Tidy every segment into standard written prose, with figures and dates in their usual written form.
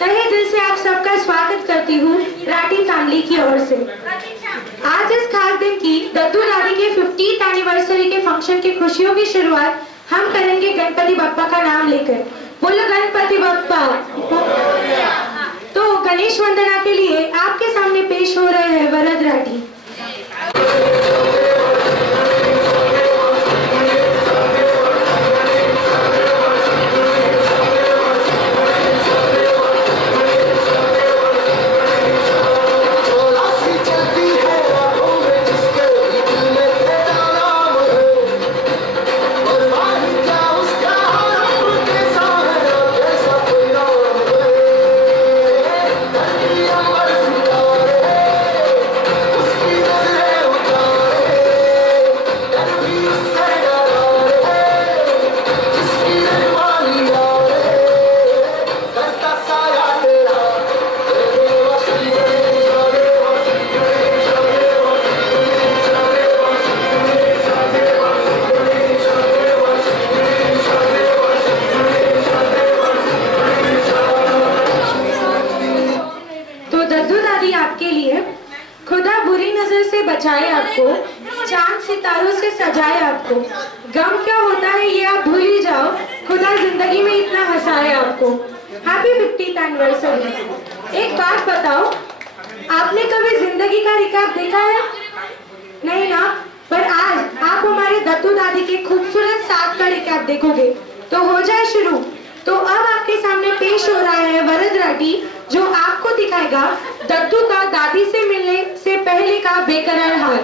तहे दिल से आप सबका स्वागत करती हूँ राठी फैमिली की ओर से। आज इस खास दिन की दद्दू दादी के 50th एनिवर्सरी के फंक्शन की खुशियों की शुरुआत हम करेंगे गणपति बप्पा का नाम लेकर। बोलो गणपति बप्पा। तो गणेश वंदना के लिए आपके सामने पेश हो रहे हैं वरद राठी। आपको, चांद सितारों से सजाए आपको। गम क्या होता है ये आप भूल ही जाओ, खुदा जिंदगी में इतना हंसाए आपको। Happy 50th anniversary. एक बात बताओ, आपने कभी जिंदगी का रिकाप देखा है? नहीं ना, पर आज आप हमारे दत्तू दादी के खूबसूरत साथ का रिकाप देखोगे। तो हो जाए शुरू। तो अब आपके सामने पेश हो रहा है वरद राठी, जो आपको दिखाएगा दत्तू का दादी से मिलने से पहले का बेकरार हाल।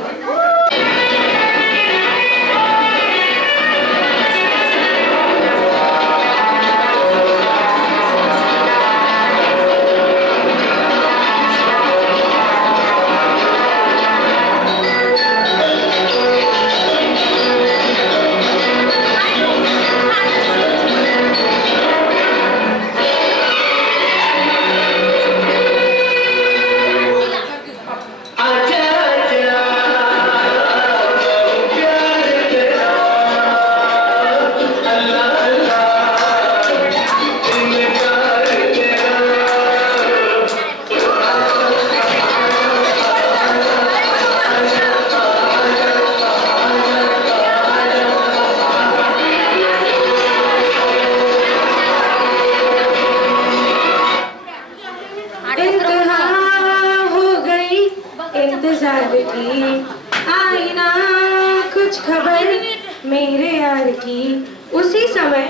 इंतजार की आई ना कुछ खबर मेरे यार की। उसी समय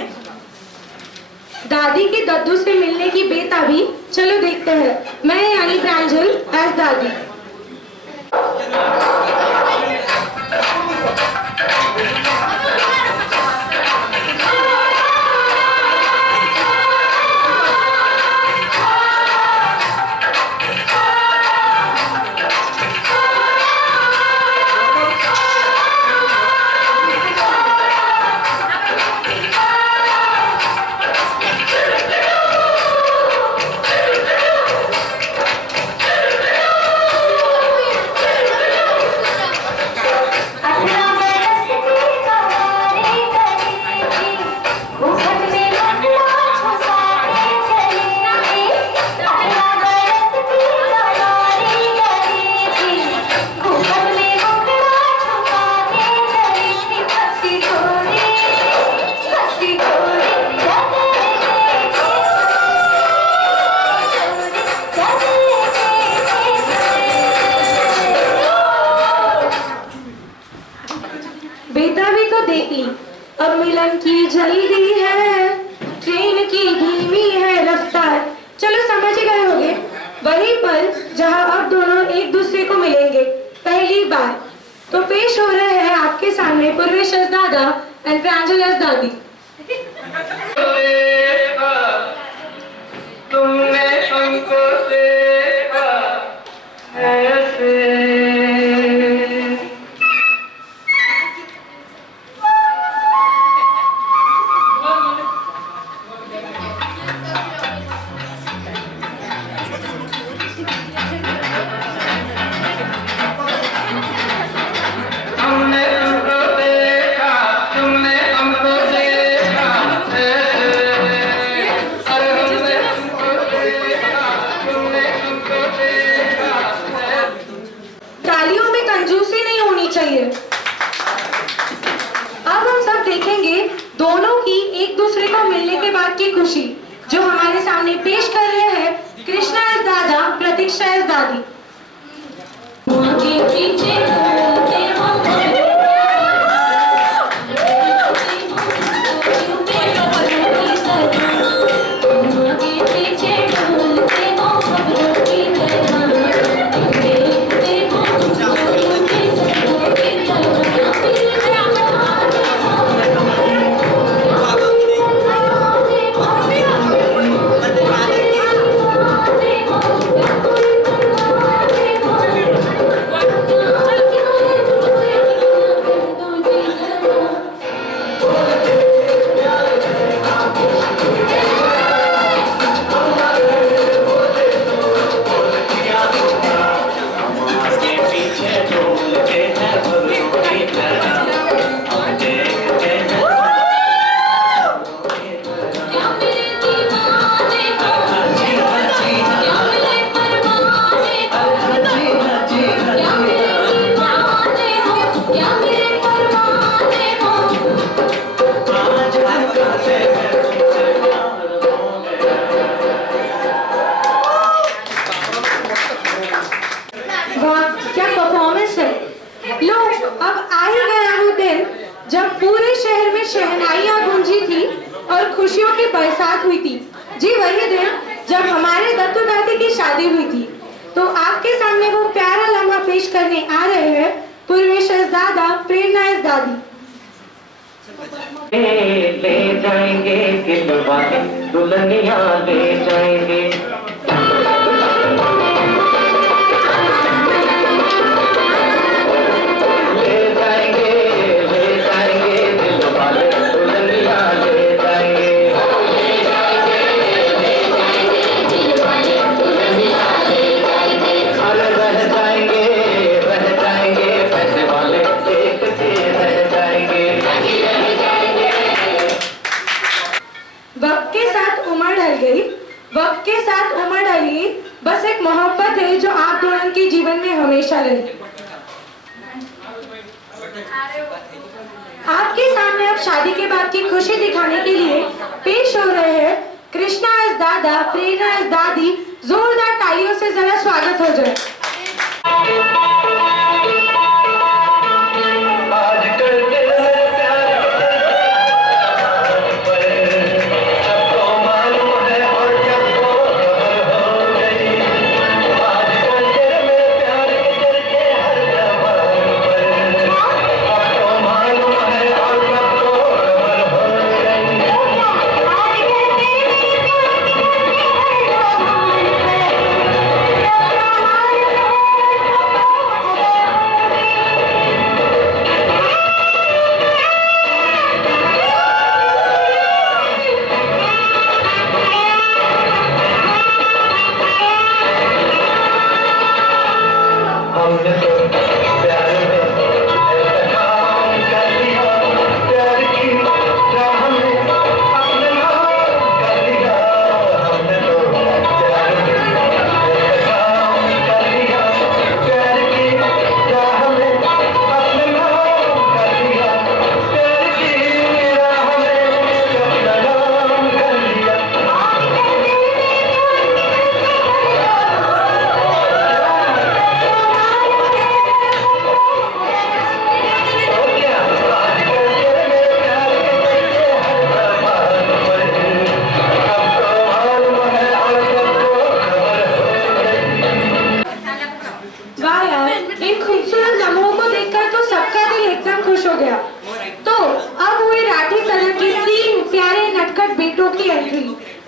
दादी के दद्दू से मिलने की बेताबी। चलो देखते हैं। मैं यानी प्रांजल एज दादी। बेताबी को देख ली, अब मिलन की जल्दी है, ट्रेन की धीमी है रफ्तार। चलो समझ गए होंगे, वहीं पर जहां अब दोनों एक दूसरे को मिलेंगे पहली बार। तो पेश हो रहे हैं आपके सामने पूर्वेश एस दादा एंड प्रांजल एस दादी। तुमने हमको देखा ऐसे, अब हम सब देखेंगे दोनों की एक दूसरे को मिलने के बाद की खुशी, जो हमारे सामने पेश कर रहे हैं कृष्णा एस दादा, प्रतीक्षा एस दादी। अब आ ही गया वो दिन जब पूरे शहर में शहनाइयां गूंजी थी और खुशियों की बरसात हुई थी। जी वही दिन जब हमारे दत्तू दादी की शादी हुई थी। तो आपके सामने वो प्यारा लम्हा पेश करने आ रहे हैं पूर्वेश दादा, प्रेरणा दादी। ले जाएंगे दिलवाले दुल्हनिया ले जाएंगे, वक्त के साथ उम्र ढली, बस एक मोहब्बत है जो आप दोनों के जीवन में हमेशा रहे। आपके सामने अब शादी के बाद की खुशी दिखाने के लिए पेश हो रहे हैं कृष्णा एस दादा, प्रेरणा एस दादी। जोरदार तालियों से जरा स्वागत हो जाए।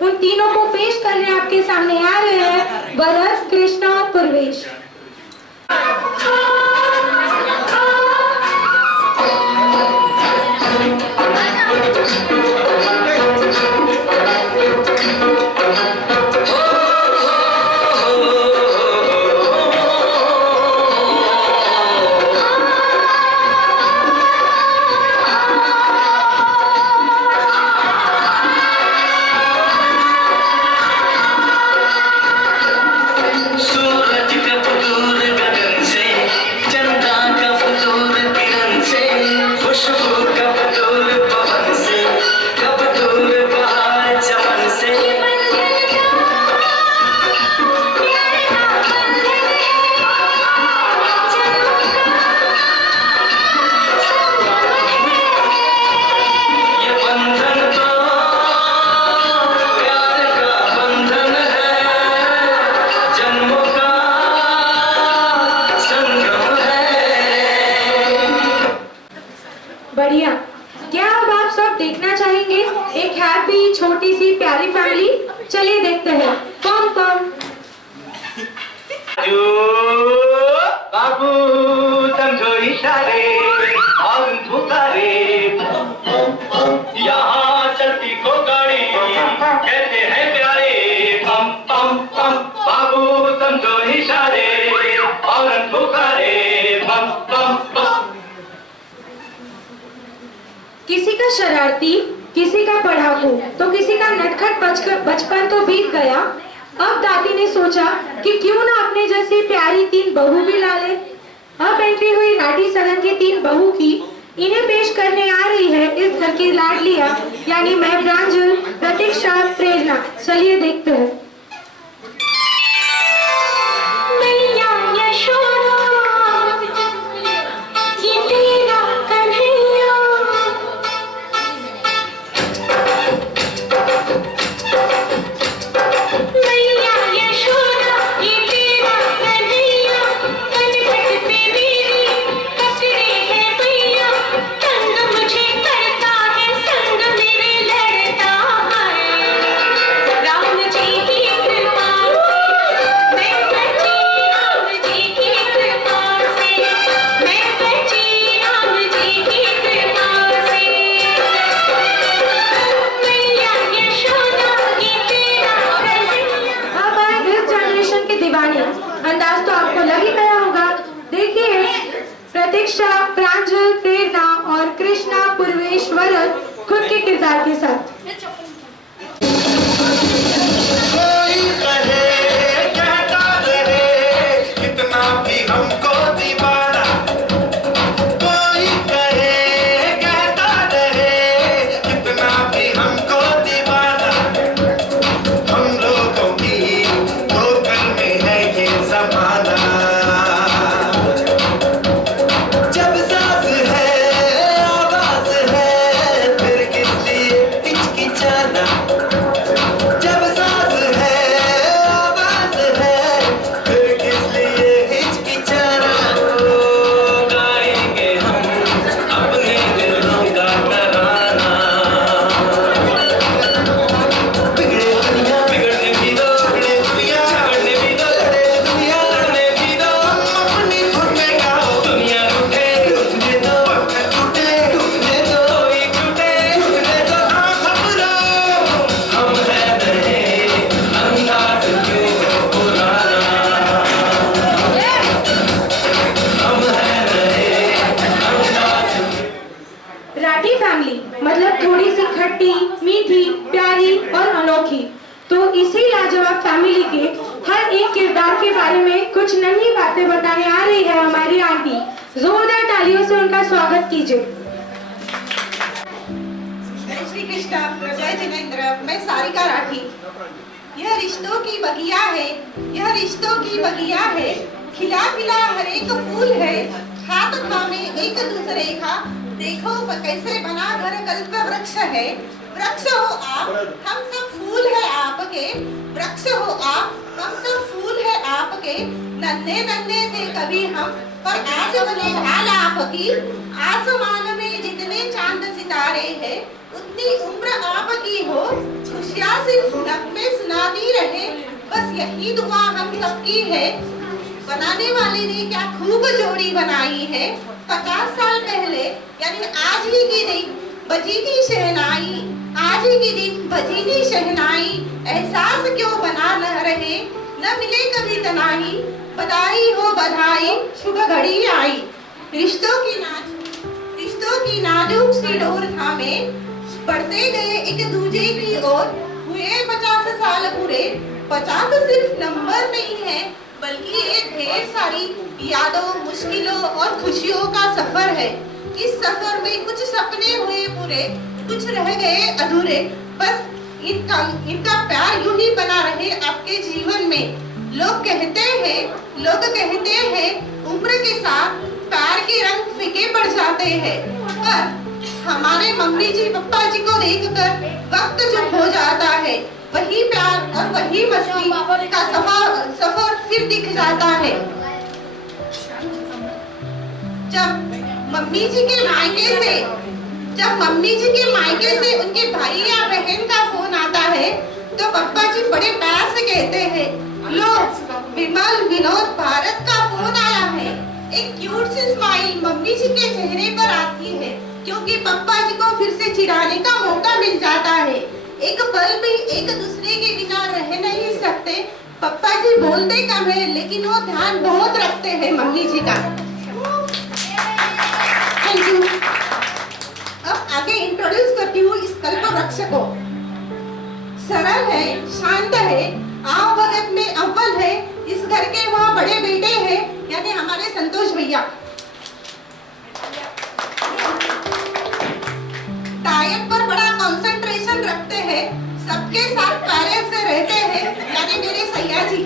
उन तीनों को पेश करने आपके सामने आ रहे हैं भरत, कृष्णा और पूर्वेश। बढ़िया। क्या अब आप सब देखना चाहेंगे एक हैप्पी छोटी सी प्यारी फैमिली? चलिए देखते हैं। पम पम। बाबू समझो इशारे और धुकारे, यहाँ चलती को गाड़ी कहते हैं प्यारे। पम पम पम बाबू समझो इशारे और धुकारे। पम पम पम। किसी का शरारती, किसी का पढ़ाकू, तो किसी का नटखट बचपन तो बीत गया। अब दादी ने सोचा कि क्यों ना अपने जैसी प्यारी 3 बहू भी ला ले। अब एंट्री हुई राठी सदन की 3 बहू की। इन्हें पेश करने आ रही है इस घर की लाडलिया यानी महब्रांजल, प्रतीक्षा, प्रेरणा। चलिए देखते हैं। मैया यशोदा ये श्वेता, प्रांजल, प्रेरणा और कृष्णा पूर्वेश्वर खुद के किरदार के साथ। कोई कहे कहता रहे कितना भी हमको दीवाना, कोई कहे कहता रहे कितना भी हमको दीवाना, हम लोगों की ठोकर में है ये जमाना। जब साज है आवाज है फिर किस लिए हिचकिचाना, जब साज है आवाज है फिर किस लिए हिचकिचाना। गाएंगे हम अपने दिलों का तराना, बिगड़े दुनिया बिगड़ने भी दो, झगड़े दुनिया झगड़ने भी दो, लड़े दुनिया लड़ने भी दो, हम अपनी धुन में गाओ। दुनिया रूठे रूठने दो, पत्थर टूटे टूटने दो, कोई टूटे टूटने दो, ना घबरो हम है नए अंदाज क्यों पुराना, हम है नए अंदाज। राठी फैमिली मतलब थोड़ी सी खट्टी, मीठी, प्यारी और अनोखी। तो इसी लाजवाब फैमिली के हर एक किरदार के बारे में कुछ नई बातें बताने आ रही है हमारी आंटी। जोरदार तालियों से उनका स्वागत कीजिए। जय श्री कृष्ण, जय जिनेंद्र। मैं सारिका राठी। यह रिश्तों की बगिया है, यह रिश्तों की बगिया है, खिला खिला हर एक फूल है, हाथ थामे एक दूसरे का, देखो कैसे बना घर कल्प वृक्ष है। वृक्ष हो आप, हम सब फूल है आपके, वृक्ष हो आप, हम सब फूल है आपके, नन्हे नन्हे थे कभी हम, पर आज बने ढाल आपकी। आसमान में जितने चांद सितारे हैं, उतनी उम्र आपकी हो, खुशियाँ सिर्फ नगमे सुनाती रहे, बस यही दुआ हम सबकी है। बनाने वाले ने क्या खूब जोड़ी बनाई है, 50 साल पहले यानी आज ही के दिन बजी थी शहनाई, आज ही के दिन बजी थी शहनाई, एहसास क्यों बना न रहे, न मिले कभी तनाही, बधाई हो बधाई, शुभ घड़ी आई। रिश्तों की नाजुक सी डोर थामे, बढ़ते गए एक दूजे की ओर, हुए 50 साल पूरे। 50 सिर्फ नंबर नहीं है, बल्कि ये ढेर सारी यादों, मुश्किलों और खुशियों का सफर है। इस सफर में कुछ सपने हुए पूरे, कुछ रह गए अधूरे, बस इनका प्यार यूं ही बना रहे आपके जीवन में। लोग कहते हैं उम्र के साथ प्यार के रंग फीके पड़ जाते हैं, पर हमारे मम्मी जी पप्पा जी को देखकर वक्त चुप हो जाता है। वही प्यार और वही मस्ती का सफर फिर दिख जाता है। जब मम्मी जी के मायके से उनके भाई या बहन का फोन आता है, तो पप्पा जी बड़े प्यार से कहते हैं, लो विमल विनोद भारत का फोन आया है। एक क्यूट सी स्माइल मम्मी जी के चेहरे पर आती है, क्योंकि पप्पा जी को फिर से चिढ़ाने का मौका मिल जाता है। एक पल भी एक दूसरे के बिना रह नहीं सकते। पप्पा जी बोलते कम है, लेकिन वो ध्यान बहुत रखते हैं मम्मी जी का। Thank you. अब आगे इंट्रोड्यूस करती हूँ इस कल्प वृक्ष को। सरल है, शांत है, आओ भगत में अव्वल है, इस घर के वहाँ बड़े बेटे हैं, यानी हमारे संतोष भैया। डाइट पर बड़ा कंसंट्रेशन रखते हैं, सबके साथ प्यारे से रहते हैं, यानी मेरे सैया जी।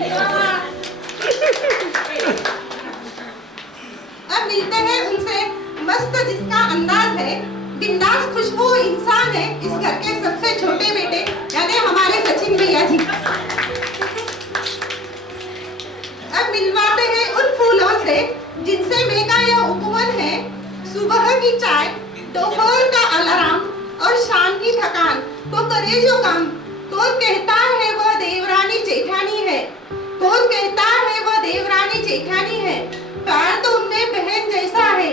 अब मिलते हैं उनसे, मस्त जिसका अंदाज है, बिंदास खुशबू इंसान है, इस घर के सबसे छोटे बेटे यानी हमारे सचिन भैया जी। अब मिलवाते हैं उन फूलों से जिनसे मेघा यह उपवन है। सुबह की चाय, दोपहर का अलार्म और शाम की थकान को करे जो काम। कौन कहता है वह देवरानी जेठानी है, कौन कहता है वह देवरानी जेठानी है, प्यार तो उनमें बहन जैसा है।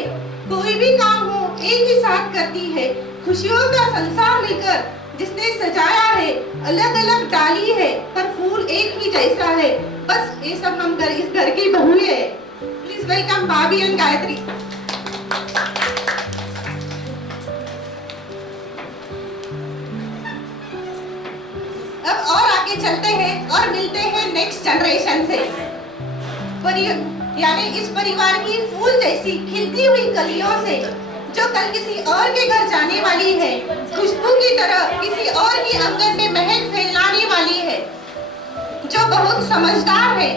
कोई भी काम हो एक ही साथ करती है, खुशियों का संसार मिलकर जिसने सजाया है। अलग अलग डाली है पर फूल एक ही जैसा है, बस ये सब हम इस घर की बहू है। प्लीज वेलकम भाभी एंड गायत्री। आगे चलते हैं और मिलते हैं नेक्स्ट जनरेशन से। यानी इस परिवार की फूल जैसी खिलती हुई कलियों से जो कल किसी और के घर जाने वाली है, खुशबू की तरह किसी और की आंगन में महक फैलाने वाली है, जो बहुत समझदार है,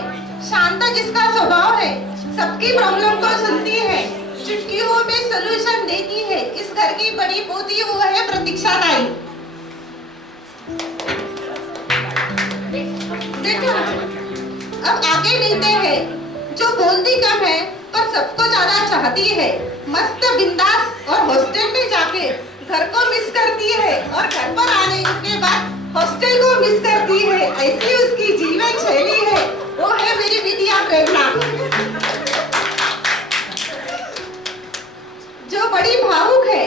शांत जिसका स्वभाव है, सबकी प्रॉब्लम को सुनती है, चुटकियों में सलूशन देती है। इस घर की बड़ी पोती वो है प्रतीक्षा ताई। अब आगे मिलते हैं जो बोलती कम है पर सबको ज्यादा चाहती है, मस्त बिंदास और हॉस्टल में जाके घर को मिस करती है और घर पर आने के बाद हॉस्टल को मिस करती है। ऐसी उसकी जीवन शैली है। वो है मेरी विद्या प्रेरणा, जो बड़ी भावुक है,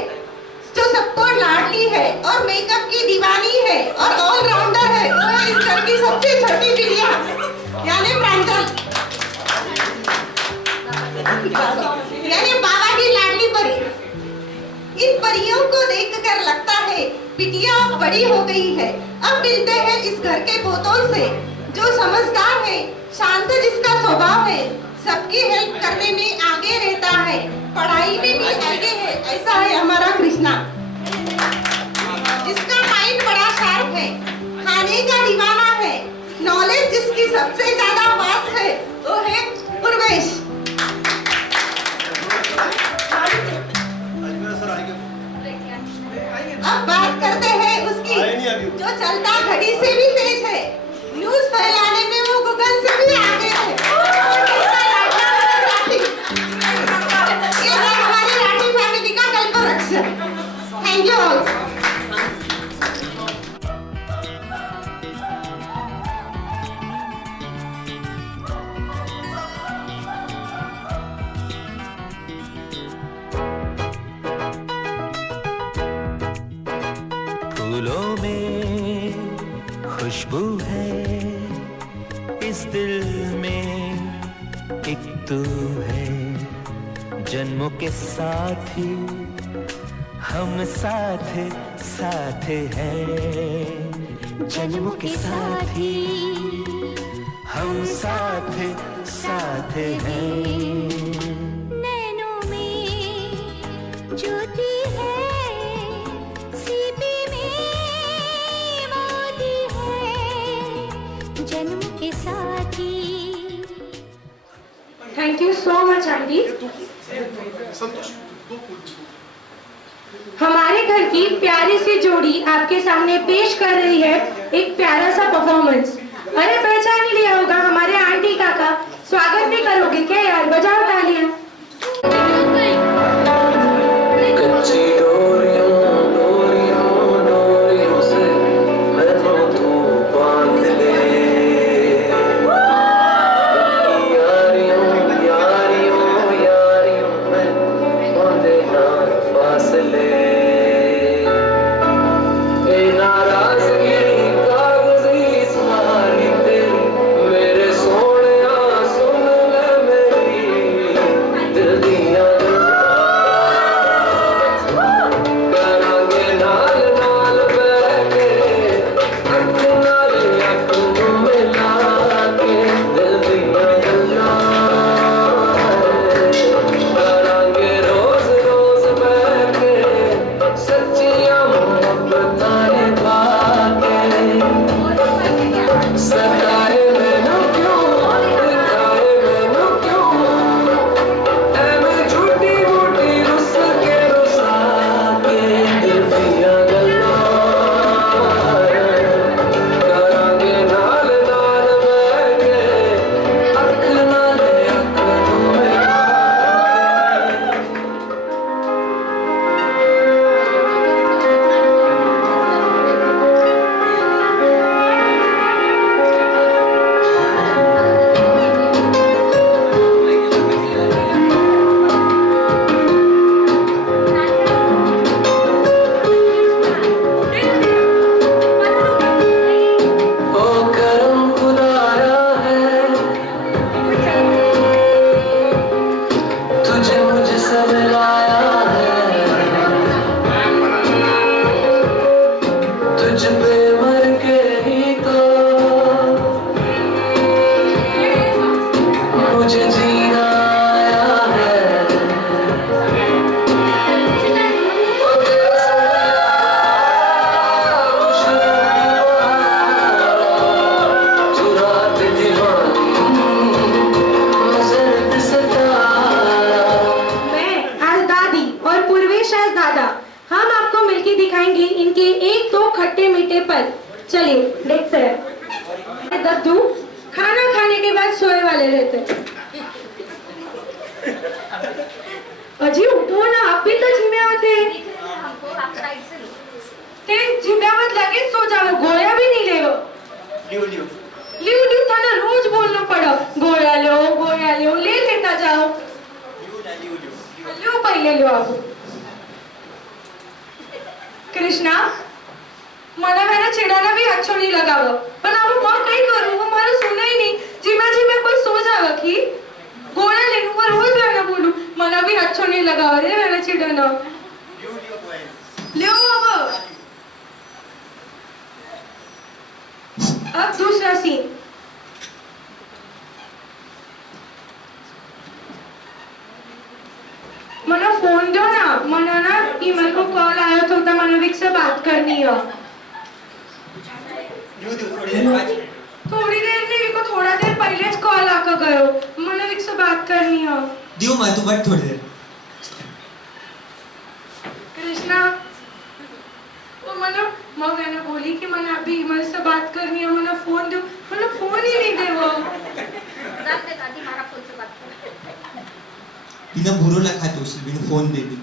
जो सबको लाडली है और मेकअप की दीवानी है और ऑलराउंडर है। वो है इस घर की सबसे छोटी बिटिया यानी प्रांजल, यानी बाबा की लाडली परी। इन परियों को देखकर लगता है बिटिया अब बड़ी हो गई है। अब मिलते हैं इस घर के पोतों से, जो समझदार है, शांत जिसका स्वभाव है, सबकी हेल्प करने में आगे रहता है, पढ़ाई में भी आगे है। ऐसा है हमारा कृष्णा, जिसका माइंड बड़ा शार्प है, खाने का दीवाना है, नॉलेज जिसकी सबसे ज्यादा वास्ट है, वो है उर्वेश। अब बात करते हैं उसकी, जो चलता घड़ी से भी तेज है, न्यूज़ फैलाने में वो गूगल से भी आगे है। ये है हमारी राठी फैमिली का कल्पवृक्ष। Thank you all. फूलों में खुशबू है, इस दिल में एक तू है, जन्मों के साथी हम साथ साथ हैं, जन्मों के साथी हम साथ साथ हैं। नैनों में ज्योति है, सीपी में मोती है, जन्म के साथी। Thank you so much aunty. हमारे घर की प्यारी सी जोड़ी आपके सामने पेश कर रही है एक प्यारा सा परफॉर्मेंस। अरे पहचान ही लिया होगा, हमारे आंटी काका। स्वागत भी करोगे क्या यार? बजाओ तालियां। कच्ची डोरियों डोरियों डोरियों से मैं तू बांध ले, यारियों यारियों यारियों में बांधे ना फासले, ए नाराजगी कागज़ी सहारी तेरी, मेरे सोनिया सुन ले मेरी, ज्यादा। हम आपको मिलके दिखाएंगे इनके एक दो खट्टे मीठे पल। चलिए देखते हैं। दद्दू खाना खाने के बाद सोए वाले रहते हैं। अजी उठो ना, आप भी तो जिम्मे होते। ते जिम्म्यावर लगेच सो जाओ, गोळ्या भी नहीं ले लिव लिव थाना रोज बोलना पड़ा, गोळ्या लो ले लेता जाओ। लो पहले लो आप। कृष्णा मला मैंने चिड़ाना भी अच्छो नहीं लगाव, पर अब मैं कहीं करूँ, वो मारो सुना ही नहीं। जिम्मे कोई सो जावा की गोळ्या लेनू पर रोज गाना बोलू, मला भी अच्छो नहीं लगाव रे मैंने चिड़ाना। लो अब दूसरा सीन। मना फोन दो ना, मना ना ईमेल को कॉल आया तो मनोविक से बात करनी है। थोड़ी देर नहीं, को थोड़ा देर पहले कॉल आकर गयो, मनोविक से बात करनी है। दियो मैं तू बैठ थोड़ी देर। कृष्णा वो मैंने बोली कि मैंने अभी ईमेल से बात करनी है, मैंने फोन दो, मैंने फोन ही नहीं दे वो। बिना बुरो ला खातो उसी बिना फोन दे दी।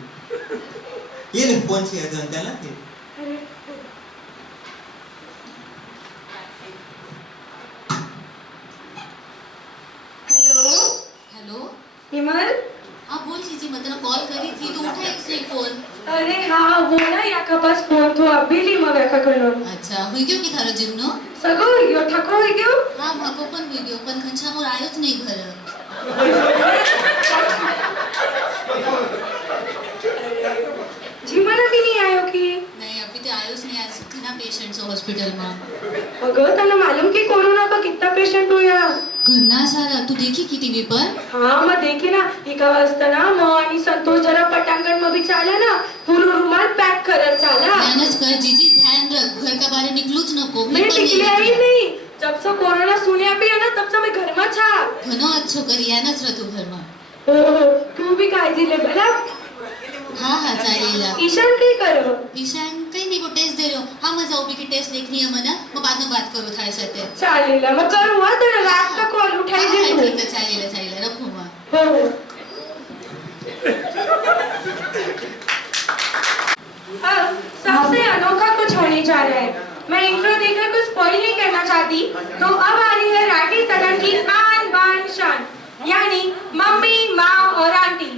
ये ले फोन से अजन त्याला के। Hello hello Himal. हाँ बोल चीजी, मैं तेरा कॉल करी थी तो उठा इसने फोन। अरे हाँ वो ना याका पास फोन तो अभी ली मग याका करून। अच्छा हुई गयो की थारो जिमनो? सगळं होई गयो, थको होई गयो। हाँ भागो पण हुई गयो, पण खंचामोर आयोच नाही घर। जीमना भी नहीं आयो की? नहीं अभी तो आयोच नहीं, आज कितना पेशेंट्स हॉस्पिटल में। अगं तने मालूम की कोरोना का कितना पेशेंट होया? घरना सारा तू देखी की टीवी पर? हाँ मैं देखी ना, एका वाजता ना मैं आणि संतोष जरा पटांगण में भी चाला ना, पूरा रुमाल पैक करत चाला। ध्यानच कर जीजी, ध्यान रख, घर का बाहर निकलूच नको। मैं निकले ही नहीं, जब से कोरोना सुने भी है ना तब से मैं घर में छा। घनो अच्छो कर, यानच रह तू घर में। ओहो तू भी काळजी ले बला। हाँ हाँ चालेला। ईशान काय करो? ईशान कहीं नहीं को टेस्ट दे रहे हो। हाँ मैं जाऊँ की टेस्ट देखनी है मना, मैं बाद में बात करो थारे साथे। चालेला मैं करूँ तो रात का कॉल उठाई दे तू। ठीक है चालेला रखूँ मैं। हो अब सबसे अनोखा कुछ होने जा रहा है। मैं इंट्रो देकर कुछ स्पॉइल नहीं करना चाहती, तो अब आ रही है राठी सदन की आन बान शान, यानी मम्मी माँ और आंटी।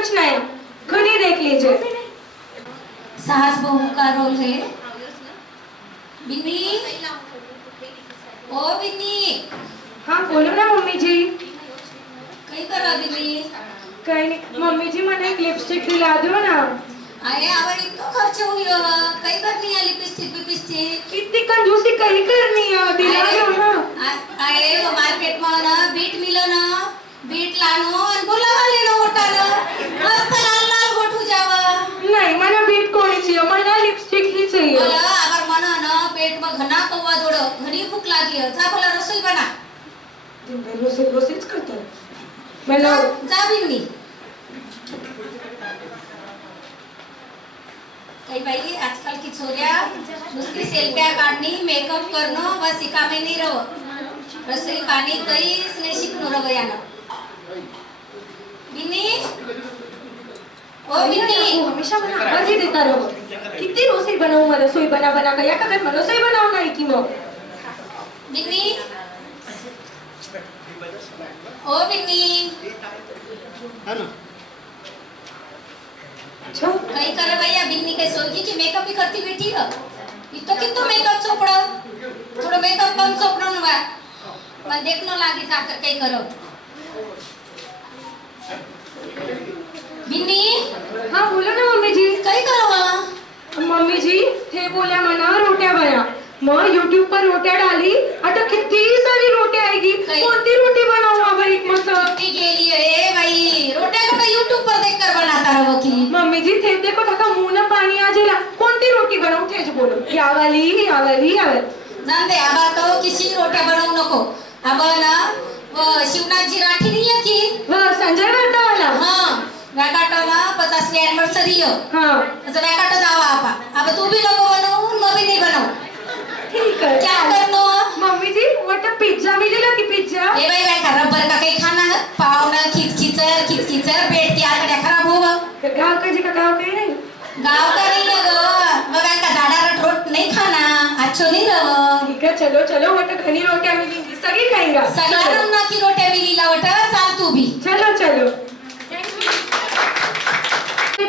कुछ नया, खुद ही देख लीजिए। सास बहू का रोल है। बिन्नी, ओ बिन्नी, हाँ बोलो ना मम्मी जी। कहीं करा बिन्नी? कहीं नहीं मम्मी जी, मैंने एक लिपस्टिक दिला दो ना। आए आवर इतना खर्च हुई हो, कहीं करनी है लिपस्टिक बिपस्टिक? इतनी कंजूसी कहीं करनी है, दिला दो ना। आए वो मार्केट में ना बीट मिलो ना, बीट लानो और बुलावा लेनो होटालो, मस्त लाल लाल गोठू जावा। नहीं मैंने बीट कोणी चाहिए, मैंने लिपस्टिक ही चाहिए। बोला आवर मना ना पेट में घना कौवा दौड़ो, घनी भूख लागी है, जा बोला रसोई बना। दिन भर रोसेच करता है। मैं जा लाऊं? जा बिन्नी। कई भाई आजकल की छोरिया उसकी सेल्फिया काढणी, मेकअप करणं बस इका में नहीं रहो, रसोई पाणी काहीच नाही शिकणं रवं यानं। बिन्नी, ओ बिन्नी, वो हमेशा मैंने आवाज ही देता रहो। कितनी रसोई बनाऊं मैं, रसोई बना बना कर, या कगर मैं रसोई बनाऊं नहीं की वो। बिन्नी, ओ बिन्नी, अच्छा कहीं करे भैया बिन्नी के सोगी की मेकअप भी करती बैठी है। इतो कितो मेकअप चोपड़ो, थोड़ा मेकअप कम चोपड़ो ना, मैं देखनो लागी जाकर कहीं करो। बिन्नी, हाँ बोलो ना मम्मी जी। कहीं करो वहाँ? मम्मी जी हे बोल्या मना रोट्या बना, मैं यूट्यूब पर रोट्या डाली, आता किती सारी रोट्या आएगी, काही. कोणती रोटी बनावं अब एक मस्त। ती गेली है भाई, रोट्या कुठे YouTube पर देखकर बनाता रहो की? मम्मी जी थे देखो टाका मुंह ना पानी आ जेला, कोणती रोटी बनाऊ तेच बोलो, या वाली या वाली या वाली। जान दे आबा तो किसी रोट्या बनवू नको, आबा ना वो शिवनाथजी राठी नहीं है की? हाँ संजय वर्ता वाला। हाँ वैकाटो ना 50वी एनिवर्सरी हो, हाँ असं वैकाटो जावा आपा, अब तू भी नको बनवू, मैं भी नहीं बनाऊ। ठीक है। क्या करनो? मम्मी जी वाटतं पिझ्झा मिळेल की पिझ्झा? ए भाई वैका रबर का काही खाना है, पाव ना खिचखिचर पेट की आतड्या खराब होगा। गाव का जी का गाव काही नाही। गाँव का नहीं है गो, वैका का जाड़ा रोट नहीं खाना, अच्छो नहीं रहो। ठीक है चलो चलो, वाटतं घनी रोट्या मिलेंगी, सगळी खाएंगा। सगळा रमना की रोट्या मिली लावट, चाल तू भी। चलो चलो।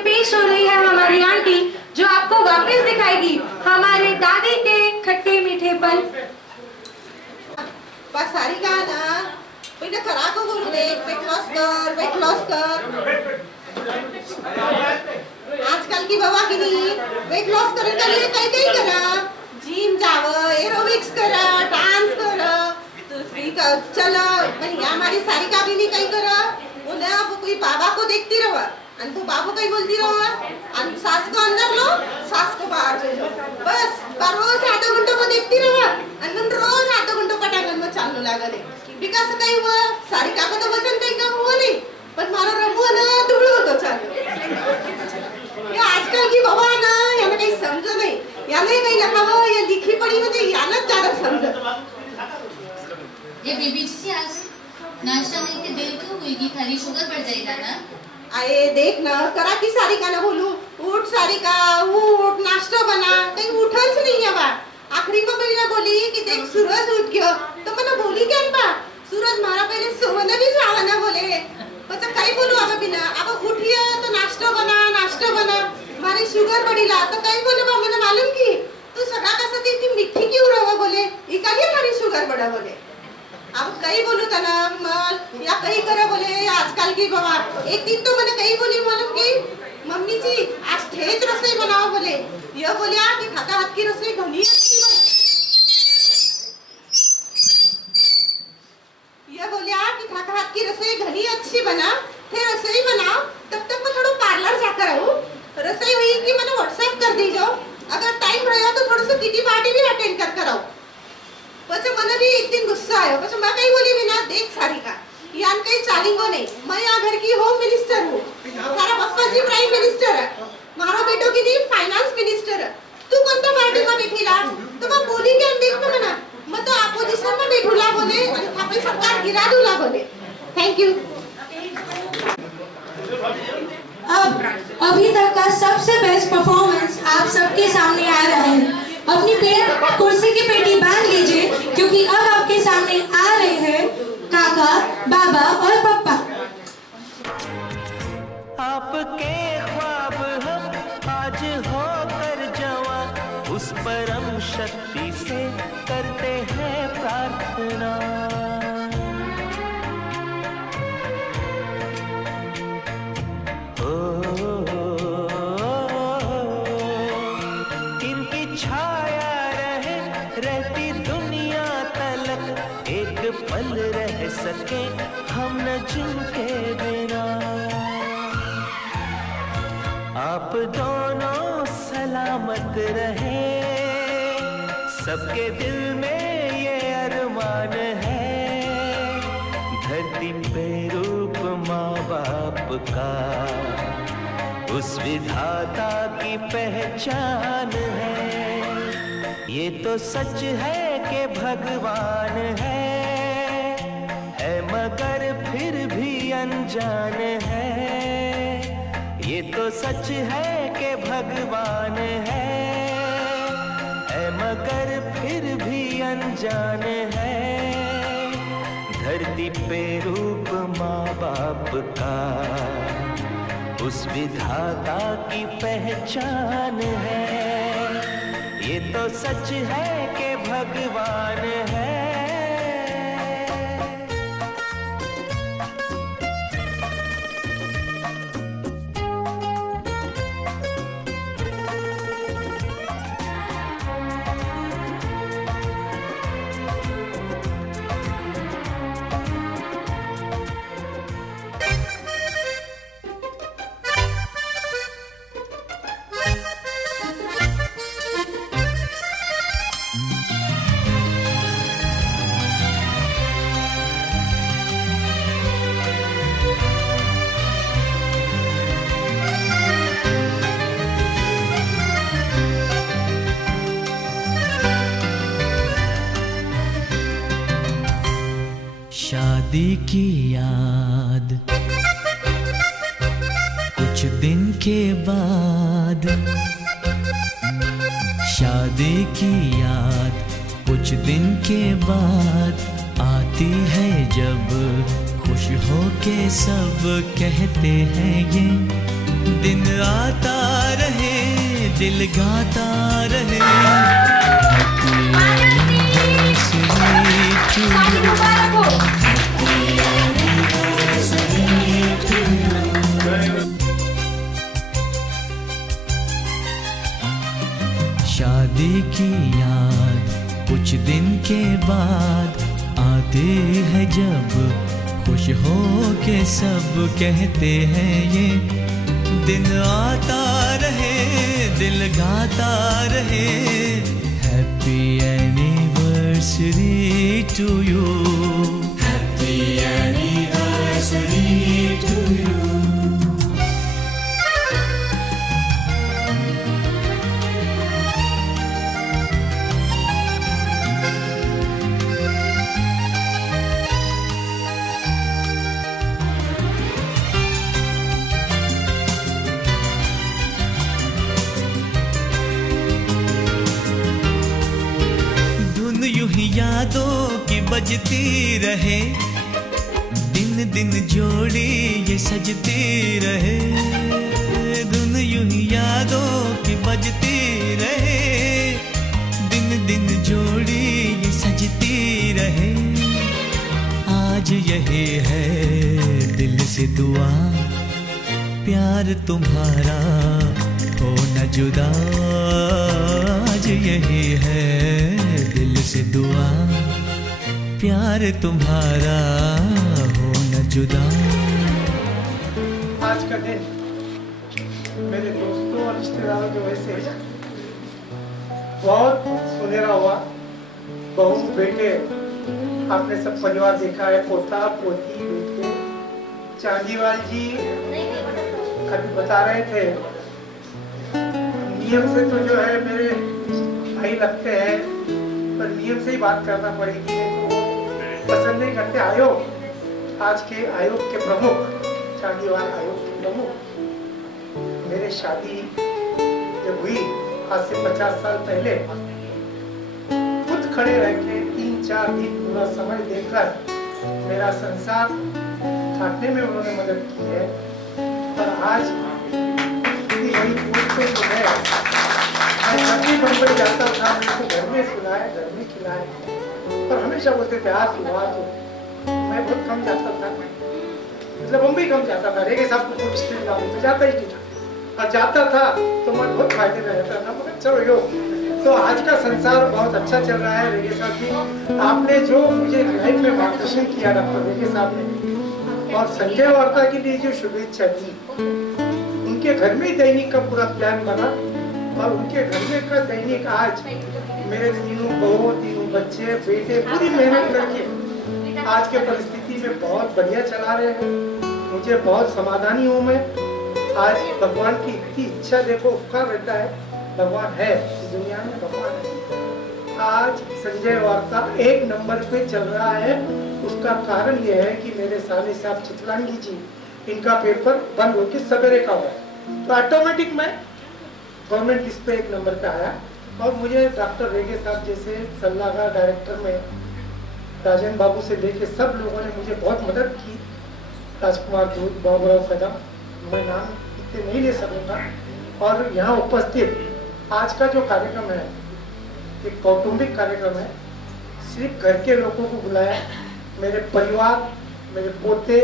पेश हो रही है हमारी आंटी, जो आपको वापस दिखाएगी हमारे दादी के खट्टे मीठे पल। बस सारी का ना पहिलं करा को बोलू दे, वेट लॉस कर। आजकाल की बाबा की नहीं वेट लॉस करने के लिए काही काही करा, जिम जावं, एरोबिक्स करा, डान्स करा, दूसरी का चला। पण या हमारी सारी का भी नहीं काही करा, बोला वो कोई बाबा को देखती रहा, और तो बाबू कहीं बोलती रहा, और सास को अंदर लो, सास को बाहर भेजो, बस रोज आधा घंटा वो देखती रहा, और मन रोज आधा घंटा पटांगण में चालू लागले। विकास काही हुआ, सारी का तो वजन काही कम हुआ नहीं, पण मारा रमू ना दुबळं होतं चालू। या आजकल की बाबा ना याला काही समज नाही, याला काही लगावं या लिखी पडी मध्ये यालाच ज्यादा समजत। ये बेबी जी आज नाश्ता नहीं के देर क्यों हुई? खाली शुगर बढ़ जाएगा ना। आए देख ना, करा की सारी का ना बोलू, उठ सारी का, उठ नाश्ता बना, काही उठच नहीं है बा। आखिरी में मेरी ना बोली कि देख सूरज उठ गया, तो मैंने बोली क्या बा, सूरज मारा पहले सोने भी जावा ना बोले, बच्चा काही बोलू अब बिना, अब उठिए तो नाश्ता बना, मारी शुगर बढ़ी ला, तो काही बोले बा, मैंने मालूम की तू सदा कसं ती मिठी क्यों रहा बोले, इकालिए थारी शुगर बढ़ा बोले। अब कहीं बोलू तना मल या कहीं करा बोले, आजकल की बाबा एक दिन तो मैंने कहीं बोली मालूम की मम्मी जी आज ठेच रसोई बनाओ बोले, यह बोलिया कि खाका हाथ की रसोई घनी अच्छी बना, यह बोलिया कि खाका हाथ की रसोई घनी अच्छी बना, फिर रसोई बनाओ, तब तक मैं थोड़ा पार्लर जाकर आऊँ, रसोई हुई कि मैंने व्हाट्सएप कर दी जाओ, अगर टाइम रहा तो थोड़ा सा किटी पार्टी भी अटेंड कर आओ। પછી મને भी एक दिन गुस्सा आयो, પછી मैं कहीं बोली भी ना, देख सारिका यान कहीं चालिंगो नहीं, मैं यहाँ घर की होम मिनिस्टर हूँ, तारा पप्पा जी प्राइम मिनिस्टर है, मारा बेटो की दी फाइनेंस मिनिस्टर है, तू कौन सा पार्टी में बैठी ला, तो मैं बोली क्या देख ना मना, मैं तो अपोजिशन में बैठूला बोले, और थापे सरकार गिरा दूला बोले। Thank you. अब अभी तक का सबसे बेस्ट परफॉर्मेंस आप सबके सामने आ रहा है। अपनी कुर्सी की पेटी बांध लीजिए, क्योंकि अब आपके सामने आ रहे हैं काका, बाबा और पप्पा। आपके ख्वाब हम आज होकर जवां, उस परम शक्ति से करते हैं प्रार्थना। इनकी छाया रहे रहती दुनिया तलक, एक पल रह सके हम न जिनके बिना। आप दोनों सलामत रहे, सबके दिल में ये अरमान है, धरती पे रूप माँ बाप का उस विधाता की पहचान है। ये तो सच है कि भगवान है मगर फिर भी अनजान है। ये तो सच है कि भगवान है मगर फिर भी अनजान है। धरती पे रूप माँ बाप का उस विधाता की पहचान है। ये तो सच है कि भगवान है। शादी की याद कुछ दिन के बाद, शादी की याद कुछ दिन के बाद आती है जब खुश होके सब कहते हैं ये दिन आता रहे दिल गाता रहे। शादी की याद कुछ दिन के बाद आती है जब खुश हो के सब कहते हैं ये दिन आता रहे दिल गाता रहे। Happy anniversary to you, happy anniversary to you. यादों की बजती रहे दिन दिन जोड़ी ये सजती रहे। धुन यूं ही यादों की बजती रहे दिन दिन जोड़ी ये सजती रहे। आज यही है दिल से दुआ प्यार तुम्हारा हो न जुदा। आज यही है दिल से दुआ प्यार तुम्हारा हो न जुदा। आज का दिन मेरे दोस्तों और रिश्तेदारों की वजह से बहुत सुनहरा हुआ। बहू बेटे आपने सब परिवार देखा है, पोता पोती बेटे। चांदीवाल जी अभी बता रहे थे नियम से तो जो है मेरे भाई लगते हैं पर नियम से ही बात करना पड़ेगी, तो पसंद नहीं करते। आयोग आज के आयोग के प्रमुख चांदीवाल आयोग के प्रमुख मेरे शादी जब हुई आज से 50 साल पहले खुद खड़े रह के 3-4 दिन पूरा समय देकर मेरा संसार काटने में उन्होंने मदद की है। और आज इतनी बड़ी पोस्ट पे जो है, मैं जब भी मुंबई जाता था मेरे को घर में सुलाए, घर में खिलाए, और हमेशा बोलते थे आज सुना तो मैं बहुत कम जाता था, मतलब मुंबई कम जाता था, रेगे साहब को स्टेट डालू तो जाता ही नहीं था, और जाता था तो मैं बहुत फायदे में रहता था। मगर चलो यो, तो आज का संसार बहुत अच्छा चल रहा है। रेगे साहब जी, आपने जो मुझे लाइफ में मार्गदर्शन किया डॉक्टर रेगे साहब ने, और संजय वार्ता के लिए जो शुभेच्छा दी, उनके घर में दैनिक का पूरा प्लान बना, और उनके घर में का दैनिक आज मेरे तीनों बहू, तीनों बच्चे, बेटे पूरी मेहनत करके आज के परिस्थिति में बहुत बढ़िया चला रहे हैं। मुझे बहुत समाधानी हूँ मैं। आज भगवान की इतनी इच्छा, देखो उपकार रहता है, भगवान है इस दुनिया में, भगवान है। आज संजय वार्ता 1 नंबर पे चल रहा है। उसका कारण यह है कि मेरे साले साहब चितलांगी जी, इनका पेपर बंद होकर सवेरे का हुआ, तो ऑटोमेटिक मैं गवर्नमेंट इस पे 1 नंबर पे आया। और मुझे डॉक्टर रेगे साहब जैसे सलाहकार डायरेक्टर में राजन बाबू से लेके सब लोगों ने मुझे बहुत मदद की। राजकुमार दूत, बाबूराव कदम, मैं नाम इतने नहीं ले सकूंगा। और यहाँ उपस्थित आज का जो कार्यक्रम है एक कौटुंबिक कार्यक्रम है, सिर्फ घर के लोगों को बुलाया, मेरे परिवार, मेरे पोते,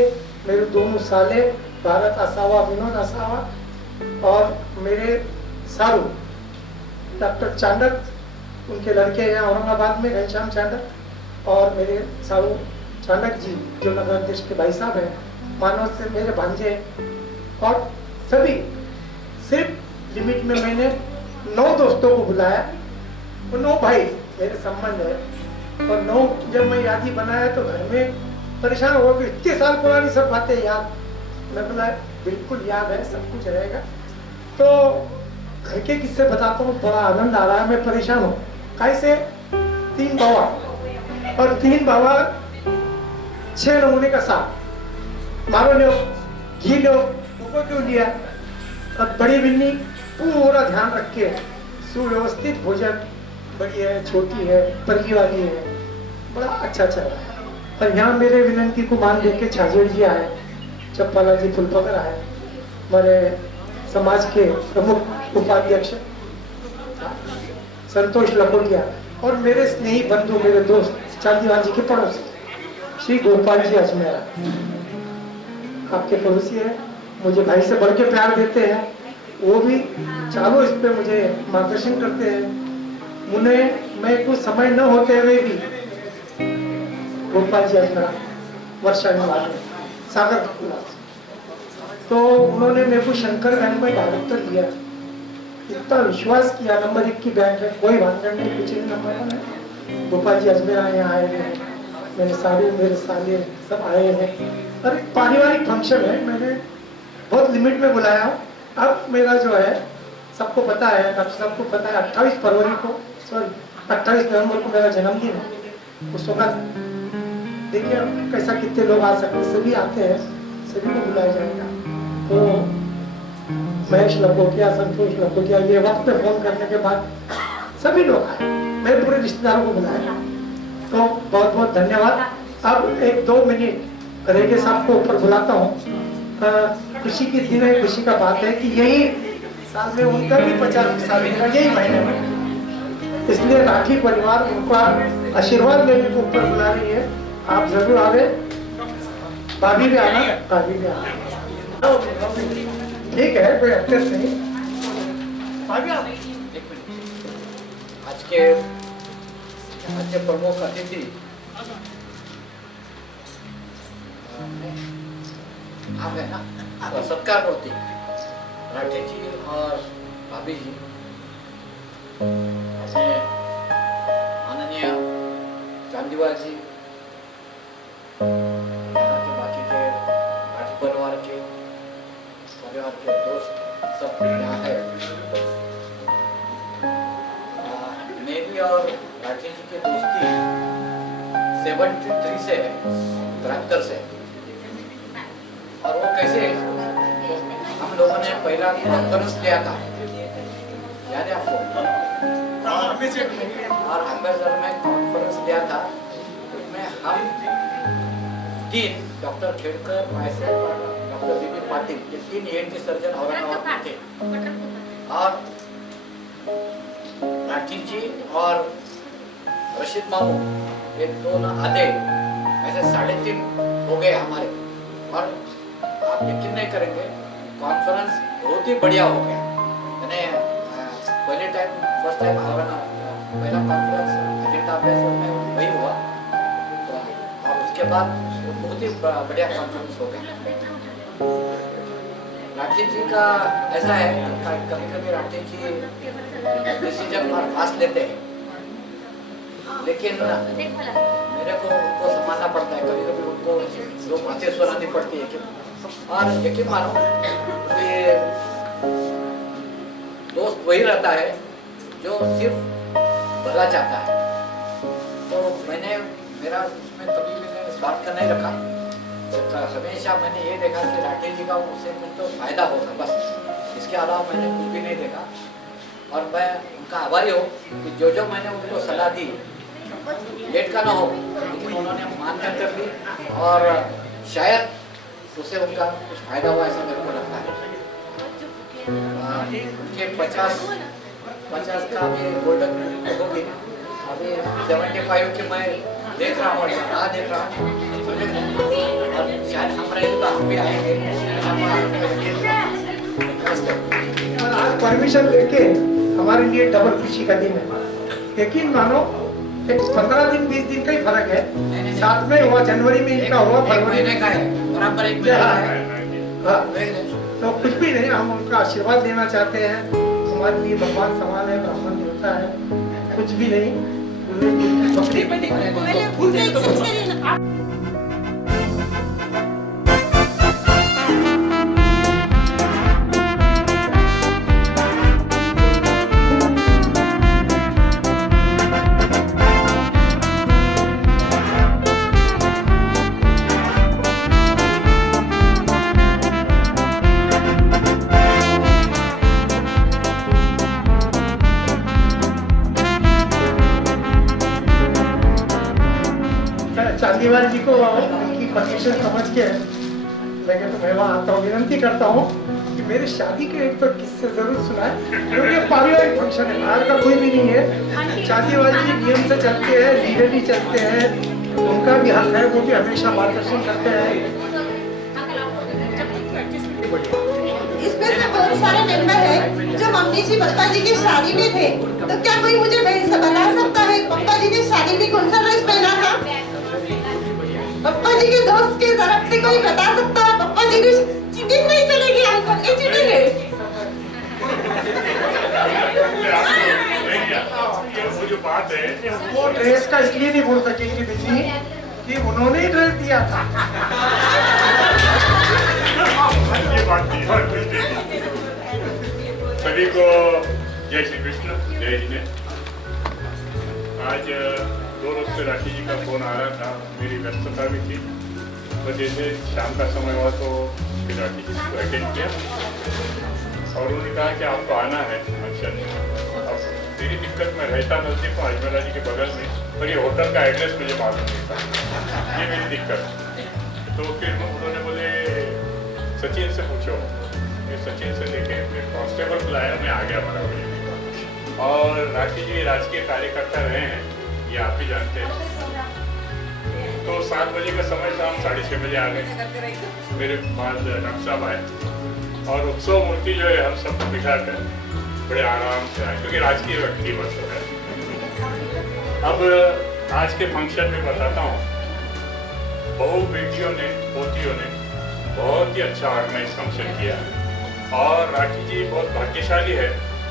मेरे दोनों साले भारत असावा, विनोद असावा, और मेरे सारू डॉक्टर चांडक, उनके लड़के हैं औरंगाबाद में, घनश्याम चांडक, और मेरे सारू चांडक जी जो नगराध्यक्ष के भाई साहब हैं, मानव से मेरे भांजे, और सभी सिर्फ लिमिट में मैंने 9 दोस्तों को बुलाया। वो 9 भाई मेरे संबंध है, और 9 जब मैं यादी बनाया तो घर में परेशान हो गए, इतने साल पुरानी सब बातें याद। मैं बोला बिल्कुल याद है, सब कुछ रहेगा। तो घर के किस्से बताता हूँ, बड़ा आनंद आ रहा है। मैं परेशान हूँ कैसे, 3 बाबा और 3 बाबा 6 नमूने का साग, मारो लो, घी लो, उनको क्यों लिया, और बड़ी बिन्नी पूरा ध्यान रख के सुव्यवस्थित भोजन, बड़ी है, छोटी है, परगी वाली है, बड़ा अच्छा चल रहा है। और यहाँ मेरे विनंती को मान लेके छाजेड़ जी आए, चप्पाला जी फुलपकर आए, हमारे समाज के प्रमुख उपाध्यक्ष संतोष लकोटिया, और मेरे स्नेही बंधु, मेरे दोस्त चांदीवाल जी के पड़ोसी श्री गोपाल जी अजमेरा, आपके पड़ोसी है, मुझे भाई से बढ़ के प्यार देते हैं। वो भी चारों इस पे मुझे मार्गदर्शन करते हैं। उन्हें मैं कुछ समय न होते हुए भी गोपाल जी अजमेरा वर्षा निवास सागर क्लास, तो उन्होंने मेरे को शंकर बैंक में डायरेक्टर दिया, इतना विश्वास किया। नंबर 1 की बैंक है, कोई भागदड़ नहीं, कुछ नहीं, नंबर 1 है। गोपाल जी अजमेरा यहाँ आए हैं, मेरे सारे, मेरे साले सब आए हैं, और एक पारिवारिक फंक्शन है, मैंने बहुत लिमिट में बुलाया हूँ। अब मेरा जो है सबको पता है, अब सबको पता है 28 फरवरी को, सॉरी 28 नवंबर को मेरा जन्मदिन है। उस वक्त देखिए कैसा, कितने लोग आ सकते, सभी आते हैं, सभी को बुलाया जाएगा। तो महेश लकोटिया, संतोष लकोटिया, ये वक्त पे फोन करने के बाद सभी लोग आए, मेरे पूरे रिश्तेदारों को बुलाया, तो बहुत बहुत धन्यवाद। अब 1-2 मिनट रेगे साहब को ऊपर बुलाता हूँ। खुशी की दिन है, खुशी का बात है कि यही साल में उनका भी 50 साल का यही महीने में, इसलिए राठी परिवार उनका आशीर्वाद लेने को ऊपर बुला रही है। आप जरूर आवे, भाभी भी आना, भाभी भी आना, ठीक है, कोई अफसोस नहीं। भाभी आप आज के प्रमुख अतिथि आप है ना, तो सत्कार करते राठी जी और भाभी जी, माननीय चांदीवाल जी, यहाँ के बाकी के राठी परिवार के दोस्त सब यहाँ है। मेरी और राठी जी की दोस्ती 73 से है, 73 से, और वो कैसे, हम लोगों ने पहला कॉन्फ्रेंस लिया था, याद है आपको, और अम्बेडकर में कॉन्फ्रेंस लिया था। उसमें हम 3, doctor Khedkar, doctor BP Patil, ये 3 ENT सर्जन औरंगाबाद में थे। और राठी जी और रशीद मामू, ये दोनों आधे, ऐसे 3.5 हो गए हमारे। और आप यकीन नहीं करेंगे, कॉन्फ्रेंस बहुत ही बढ़िया हो गया। मैंने फर्स्ट टाइम पहला कॉन्फ्रेंस एजेंडा बेस में वही हुआ, तो और उसके बाद बहुत ही बढ़िया कॉन्फ्रेंस हो गया। राठी जी का ऐसा है, कभी कभी राठी जी डिसीजन फास्ट लेते हैं, लेकिन मेरे को उनको संभालना पड़ता है। कभी कभी उनको जो बातें सुनानी पड़ती है। और यकीन मानो कि दोस्त वही रहता है जो सिर्फ भला चाहता है। तो मैंने मेरा उसमें कभी मैंने स्वार्थ नहीं रखा, तो हमेशा मैंने ये देखा कि राठी जी का उससे कुछ तो फायदा होगा, बस इसके अलावा मैंने कुछ भी नहीं देखा। और मैं उनका आभारी हूँ कि जो मैंने उनको सलाह दी, लेट का ना हो, लेकिन उन्होंने मान्य कर ली और शायद उससे उनका कुछ फायदा हुआ, ऐसा मेरे को लगता है। उनके 50 का अभी गोल्डन होगी, अभी 75 की मैं देख रहा हूँ, देख रहा हूँ, और शायद हम रहेंगे तो हम भी आएंगे। आज परमिशन लेके हमारे लिए डबल खुशी का दिन है। यकीन मानो, एक 15 दिन 20 दिन का ही फर्क है। साथ में हुआ, जनवरी में इनका हुआ, फरवरी में का है, बराबर एक महीना है। तो कुछ भी नहीं, हम उनका आशीर्वाद लेना चाहते हैं। हमारे लिए भगवान समान है, ब्राह्मण देवता है, कुछ भी नहीं। चांदीवाल जी को उनकी परमिशन समझ के लगे तो मैं वहाँ आता हूँ। विनंती करता हूँ कि मेरी शादी के एक तो किस्से जरूर सुनाए, क्योंकि पारिवारिक फंक्शन है, बाहर का कोई भी नहीं है। चांदीवाल जी नियम से चलते हैं, लीगली चलते हैं, उनका भी हक है, वो भी हमेशा मार्गदर्शन करते हैं। इसमें से बहुत सारे मेंबर हैं जो मम्मी जी पप्पा जी की शादी में थे, तो क्या कोई मुझे बता सकता है पप्पा जी ने शादी में कौन सा ड्रेस पहना था? पप्पा जी के दोस्त की तरफ से कोई बता सकता है? पप्पा जी की चीटिंग नहीं चलेगी, अंकल ये चीटिंग है। वो जो बात है, वो ड्रेस का इसलिए नहीं बोल सकेंगे दीदी कि उन्होंने ही ड्रेस दिया था। ये बात थी और कुछ नहीं। सभी को जय श्री कृष्ण, जय जिने। आज 2 रोज से राठी जी का फोन आ रहा था, मेरी व्यस्तता भी थी, तो जैसे शाम का समय हुआ तो फिर राठी जी को अटेंड किया और उन्होंने कहा कि आपको आना है फंक्शन में। अब मेरी दिक्कत, मैं रहता नजदीक हूँ अजमेरा जी के बगल में, और ये होटल का एड्रेस मुझे मालूम नहीं था, ये मेरी दिक्कत। तो फिर उन्होंने बोले सचिन से पूछो, मैं सचिन से लेके फिर कांस्टेबल बुलाया, मैं आ गया बराबर। और राठी जी राजकीय कार्यकर्ता रहे हैं, ये आप ही जानते हैं। तो 7 बजे का समय था, हम 6:30 बजे आ गए। मेरे पास डॉक्टर साहब आए और उत्सव मूर्ति जो है हम सबको बिठा कर बड़े आराम से आए, क्योंकि राजकीय व्यक्ति बस है। अब आज के फंक्शन में बताता हूँ, बहू बेटियों ने, पोतियों ने बहुत ही अच्छा ऑर्गेनाइज फंक्शन किया। और राठी जी बहुत भाग्यशाली है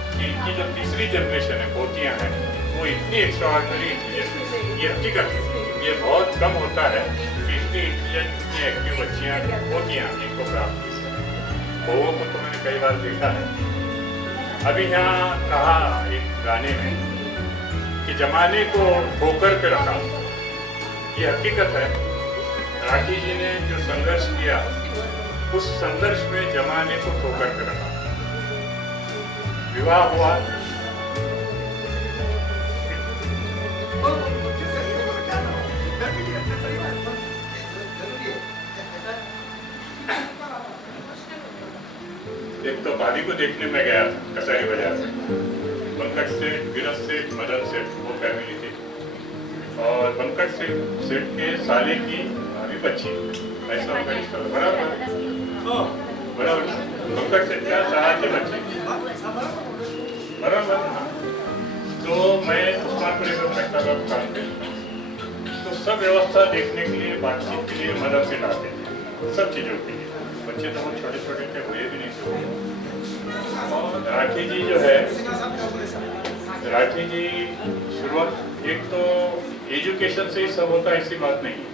कि इनकी जो तीसरी जनरेशन है, पोतियाँ हैं, वो इतनी एक्स्ट्राऑर्डिनरी इंटेलिजेंट है। ये हकीकत है, ये बहुत कम होता है कि इतनी इंटेलिजेंट, इतनी एक्टिव बच्चियाँ पोतियाँ इनको प्राप्त की। बहुओं को तो मैंने कई बार देखा है। अभी यहाँ कहा एक गाने में कि जमाने को ठोकर पे रखा, ये हकीकत है। राठी जी ने जो संघर्ष किया, उस संघर्ष में जमाने को ठोकर पे रखा। विवाह हुआ, एक तो भाभी को देखने में गया था कसारी बाजार से, पंकज सेठ, विरस सेठ, मदन सेठ, वो फैमिली थी। और पंकज सेठ के साले की भाभी बच्ची, ऐसा उनका रिश्ता था। बराबर पंकज सेठ का साले की बच्ची, बराबर। तो मैं उस्मानपुर में बैठता था दुकान पे, तो सब व्यवस्था देखने के लिए, बातचीत के लिए मदन सेठ आते थे, सब चीज़ों के लिए। बच्चे तो बहुत छोटे छोटे थे, हुए भी नहीं थे। और राठी जी जो है, राठी जी शुरुआत, एक तो एजुकेशन से ही सब होता है ऐसी बात नहीं है।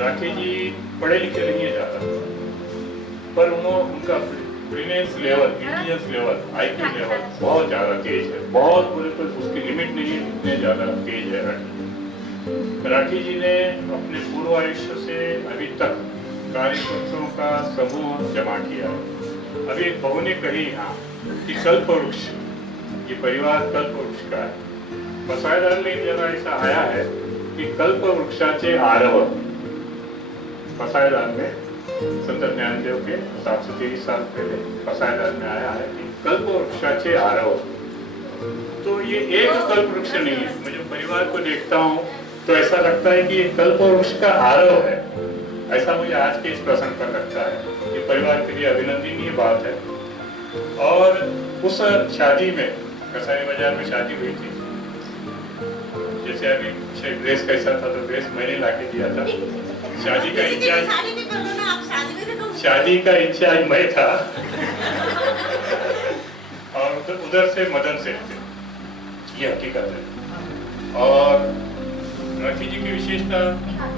राठी जी पढ़े लिखे नहीं है ज़्यादा, पर उनका brilliance level, intelligence level, IQ level बहुत ज़्यादा तेज है, बहुत पूरे पर उसकी लिमिट नहीं है, इतने ज़्यादा तेज है राठी। राठी जी ने अपने पूर्व आयुष्य से अभी तक कार्यकर्ताओं का समूह जमा किया है। अभी एक बहू ने कही यहाँ कि कल्प वृक्ष, ये परिवार कल्प वृक्ष का है। पसायदान में जरा ऐसा आया है कि कल्प वृक्षाचे आरव, पसायदान में संत ज्ञानदेव के 723 साल पहले पसायदान में आया है कि कल्प वृक्षाचे आरव। तो ये एक कल्प वृक्ष नहीं है। मुझे परिवार को देखता हूँ तो ऐसा लगता है कि ये कल्प वृक्ष का आरव है, ऐसा मुझे आज के इस प्रसंग पर लगता है। ये परिवार के लिए अभिनंदनीय बात है। और उस शादी में, कसाई बाजार में शादी हुई थी, जैसे अभी ड्रेस कैसा था तो ड्रेस मैंने लाके दिया था। शादी का इंचार्ज मैं था और उधर से मदन सेठ थे, ये हकीकत है। और राठी जी की विशेषता,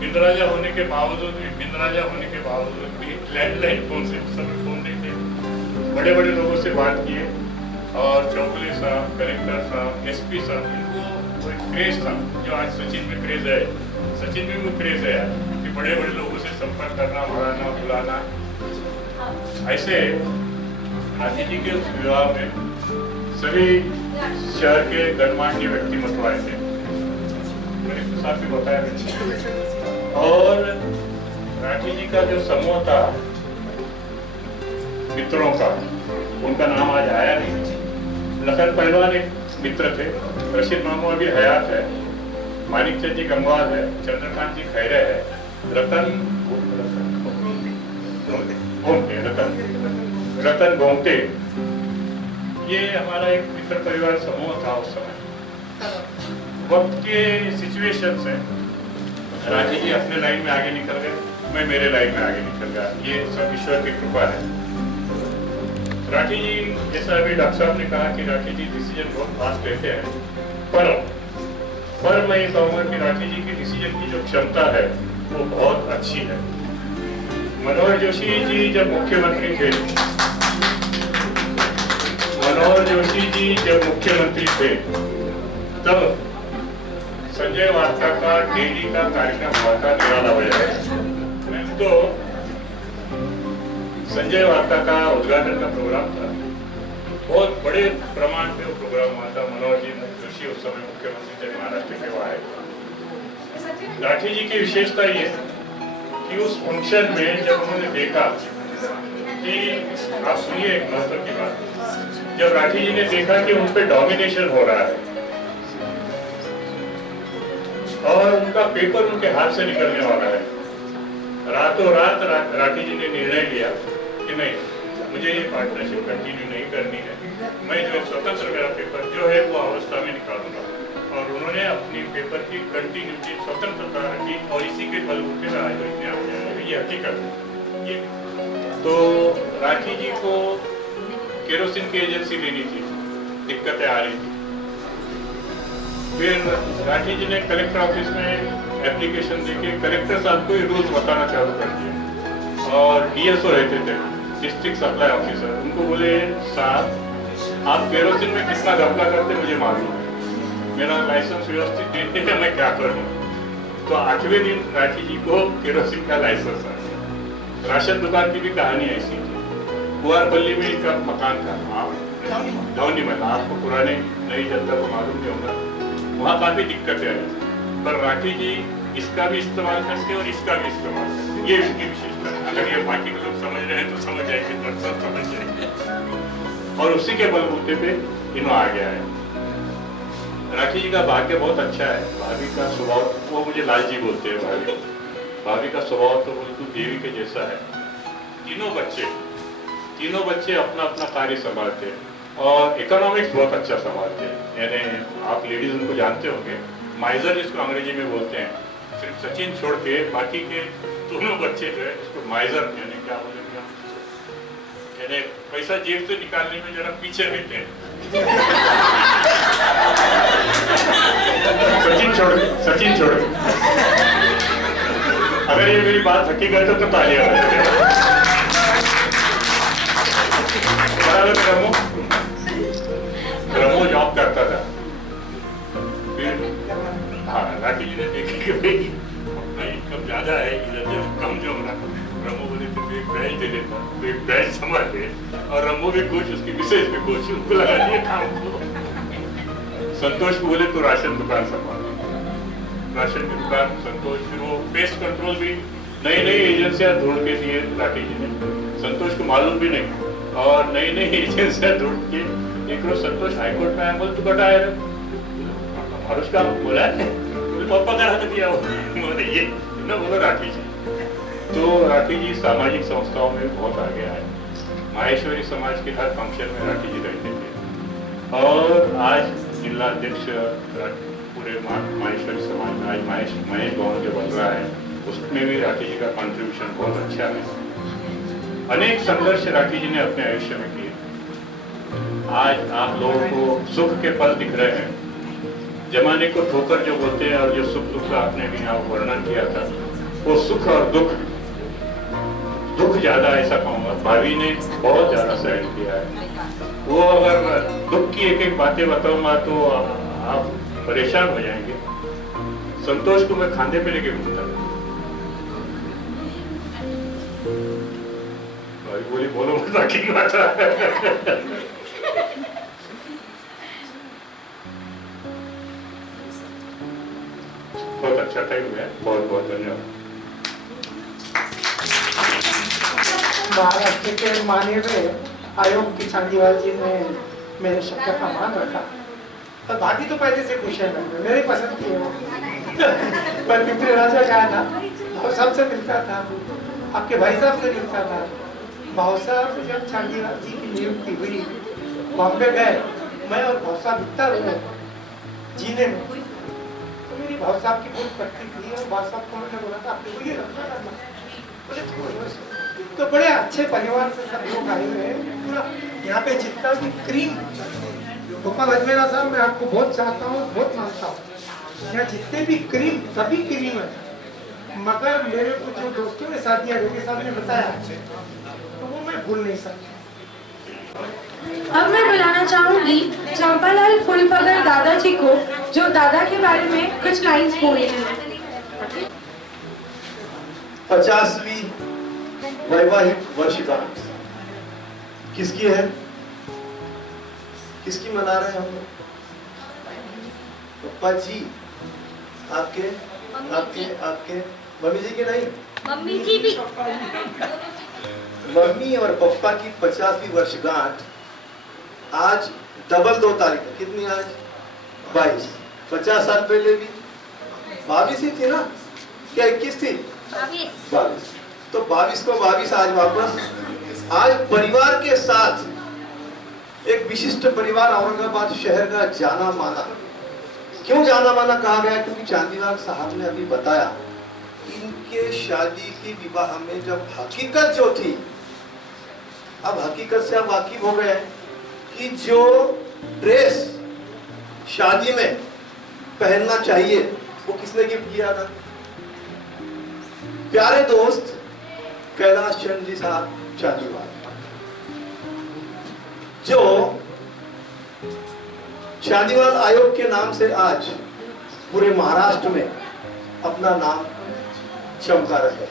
बिंदराजा होने के बावजूद भी लैंडलाइन फोन से, उस समय फोन नहीं थे, बड़े बड़े लोगों से बात किए। और चौगले साहब, कलेक्टर साहब, SP साहब, इनको वो एक क्रेज था जो आज सचिन में क्रेज है, सचिन में भी क्रेज है कि बड़े बड़े लोगों से संपर्क करना, बुलाना, बुलाना। ऐसे राठी जी के उस विवाह में सभी शहर के गणमान्य व्यक्तिमत्व आए थे, मैंने साथ भी बताया। और राठी जी का जो समूह था मित्रों का, उनका नाम आज आया नहीं। लखन पहलवान एक मित्र थे, रशीद मामू अभी हयात है, मानिक चंद जी गंगवाल है, चंद्रकांत जी खैरे है, रतन गोमटे, ये हमारा एक मित्र परिवार समूह था उस समय। वक्त के सिचुएशन से राठी जी अपने लाइन में आगे निकल गए, मैं मेरे लाइन में आगे निकल गया। ये सब ईश्वर की कृपा है। राठी जी, जैसा अभी डॉक्टर साहब ने कहा कि राठी जी डिसीजन बहुत फास्ट लेते हैं, पर मैं ये कहूँगा कि राठी जी की डिसीजन की जो क्षमता है वो बहुत अच्छी है। मनोहर जोशी जी जब मुख्यमंत्री थे, तब संजय वार्ता का डेली का कार्यक्रम हुआ था निराला बाजार में। तो संजय वार्ता का उद्घाटन का प्रोग्राम था, बहुत बड़े प्रमाण पे वो प्रोग्राम हुआ था। मनोहर जी जोशी उस समय मुख्यमंत्री थे महाराष्ट्र के, वहाँ राठी जी की विशेषता ये कि उस फंक्शन में जब उन्होंने देखा कि, आप सुनिए एक महत्व की बात, जब राठी जी ने देखा कि उन पे डोमिनेशन हो रहा है और उनका पेपर उनके हाथ से निकलने वाला है, रातों रात राठी जी ने निर्णय लिया कि नहीं, मुझे ये पार्टनरशिप कंटिन्यू नहीं करनी है, मैं जो स्वतंत्र मेरा पेपर जो है वो अवस्था में निकालूंगा। और उन्होंने अपनी पेपर की कंटिन्यूटी, स्वतंत्रता रखी और इसी के बलबूते पर आज इतने हो गया। ये हकीकत है। ये तो राठी जी को केरोसिन की एजेंसी लेनी थी, दिक्कतें आ रही थी। फिर राठी जी ने कलेक्टर ऑफिस में एप्लीकेशन देके कलेक्टर साहब को रूल्स बताना चालू कर दिया। और DSO रहते थे, डिस्ट्रिक्ट सप्लाई ऑफिसर, उनको बोले साहब आप केरोसिन में कितना घपला करते मुझे मालूम है, मेरा लाइसेंस व्यवस्थित देते हैं, मैं क्या करूँ। तो 8वें दिन राठी जी को केरोसिन का लाइसेंस आ गया। राशन दुकान की भी कहानी ऐसी थी। कुआरपल्ली में इनका मकान था, धौनी में, आपको पुराने नई जनता को मालूम नहीं होगा, वहाँ काफी दिक्कतें आई, पर राठी जी इसका भी इस्तेमाल करते और इसका भी इस्तेमाल करते। ये उनकी विशेषता है। अगर ये बाकी के लोग समझ रहे हैं तो समझ जाएंगे, दर्शक समझ और उसी के बलबूते पे इन्हों आ गया है। राखी जी का भाग्य बहुत अच्छा है। भाभी का स्वभाव, वो मुझे लालजी बोलते हैं, भाभी का स्वभाव तो बिल्कुल देवी के जैसा है। तीनों बच्चे अपना अपना कार्य संभालते हैं और इकोनॉमिक्स बहुत अच्छा संभालते हैं। यानी आप लेडीज उनको जानते होंगे, माइजर जिसको अंग्रेजी में बोलते हैं। सिर्फ सचिन छोड़ के बाकी के दोनों बच्चे जो है इसको माइजर यानी क्या बोलेंगे, यानी पैसा जेब से निकालने में जरा पीछे रहते हैं। सचिन छोड़ अगर ये मेरी बात हकीकत है तो तालियां बराबर। रमो जॉब करता था, फिर हाँ राखी जी ने देखी कि भाई अपना इनकम ज्यादा है, इधर जब कम जो हो रहा, रमो बोले तो एक बैच दे देता, तो एक बैच संभाल ले। और रमो भी खुश, उसकी मिसेज भी खुश, उनको लगा दिया काम को। संतोष को बोले तो राशन दुकान संभाल, राशन की दुकान संतोष। फिर वो पेस्ट कंट्रोल भी नई एजेंसियां ढूंढ के दिए राठी जी ने, संतोष को मालूम भी नहीं। और नई एजेंसियां ढूंढ के एक रोज संतोष हाईकोर्ट में आया, बोल तू कटा है और उसका बोला पापा का हाथ दिया बोले ये ना, बोलो राठी जी। तो राठी जी सामाजिक संस्थाओं में बहुत आगे आए। माहेश्वरी समाज के हर फंक्शन में राठी जी रहते थे और आज जिला अध्यक्ष पूरे माहेश्वरी समाज में आज महेश भवन जो बन रहा है उसमें भी राठी जी का कंट्रीब्यूशन बहुत अच्छा है। अनेक संघर्ष राठी जी ने अपने आयुष्य में किए। आज आप लोगों को सुख के पल दिख रहे हैं। जमाने को ठोकर जो बोलते हैं और जो सुख दुख का आपने भी यहाँ वर्णन किया था, वो सुख और दुख ज्यादा ऐसा कहूँगा भाभी ने बहुत ज्यादा सहन किया है। वो अगर दुख की एक बातें बताऊंगा तो आप परेशान हो जाएंगे। संतोष को मैं खांधे पे लेके घूमता था, भाभी बोली बोलो बाकी की बात। बहुत अच्छा टाइम है, बहुत बहुत धन्यवाद। महाराष्ट्र के माननीय आयोग की चांदीवाल जी ने मेरे शब्द का मान रखा। और भाभी तो पहले से खुश है, मेरी पसंद की है वो। पर पिपरी राजा गया था, भाव साहब से मिलता था, आपके भाई साहब से मिलता था। भाव साहब जब चांदीवाल जी की नियुक्ति हुई, बॉम्बे गए, मैं और भाव साहब इतना रोए जीने में। तो मेरी भाव साहब की बहुत पत्नी थी और भाव साहब को मैंने बोला था आपने मुझे रखना करना, बोले तो बड़े अच्छे परिवार से सब लोग आए हुए हैं। पूरा यहाँ पे जितना भी क्रीम, गोपाल अजमेरा साहब मैं आपको बहुत चाहता हूँ, बहुत मानता हूँ। यहाँ जितने भी क्रीम, सभी क्रीम है। मगर मेरे को जो दोस्तों ने साथिया रेड्डी साहब ने बताया तो वो मैं भूल नहीं सकता। अब मैं बुलाना चाहूंगी चंपालाल फुलफगर दादाजी को, जो दादा के बारे में कुछ लाइंस बोलेंगे। 50वीं वैवाहिक वर्षगांठ किसकी है, किसकी मना रहे हैं हम लोग? पप्पा जी आपके आपके आपके मम्मी जी के नहीं, मम्मी जी भी। मम्मी और पप्पा की 50वीं वर्षगांठ आज डबल 2 तारीख है। कितनी आज? 22। 50 साल पहले भी 22 ही थी ना, क्या 21 थी? 22। तो 22 को 22 आज वापस। आज परिवार के साथ एक विशिष्ट परिवार औरंगाबाद शहर का जाना माना। क्यों जाना माना कहा गया? क्योंकि चांदीलाल साहब ने अभी बताया, इनके शादी की विवाह में जब हकीकत जो थी, अब हकीकत से आप वाकिफ हो गए कि जो ड्रेस शादी में पहनना चाहिए वो किसने गिफ्ट किया था? प्यारे दोस्त कैलाश चंद्र जी साहब चांदीवाल, जो चांदीवाल आयोग के नाम से आज पूरे महाराष्ट्र में अपना नाम चमका रहे।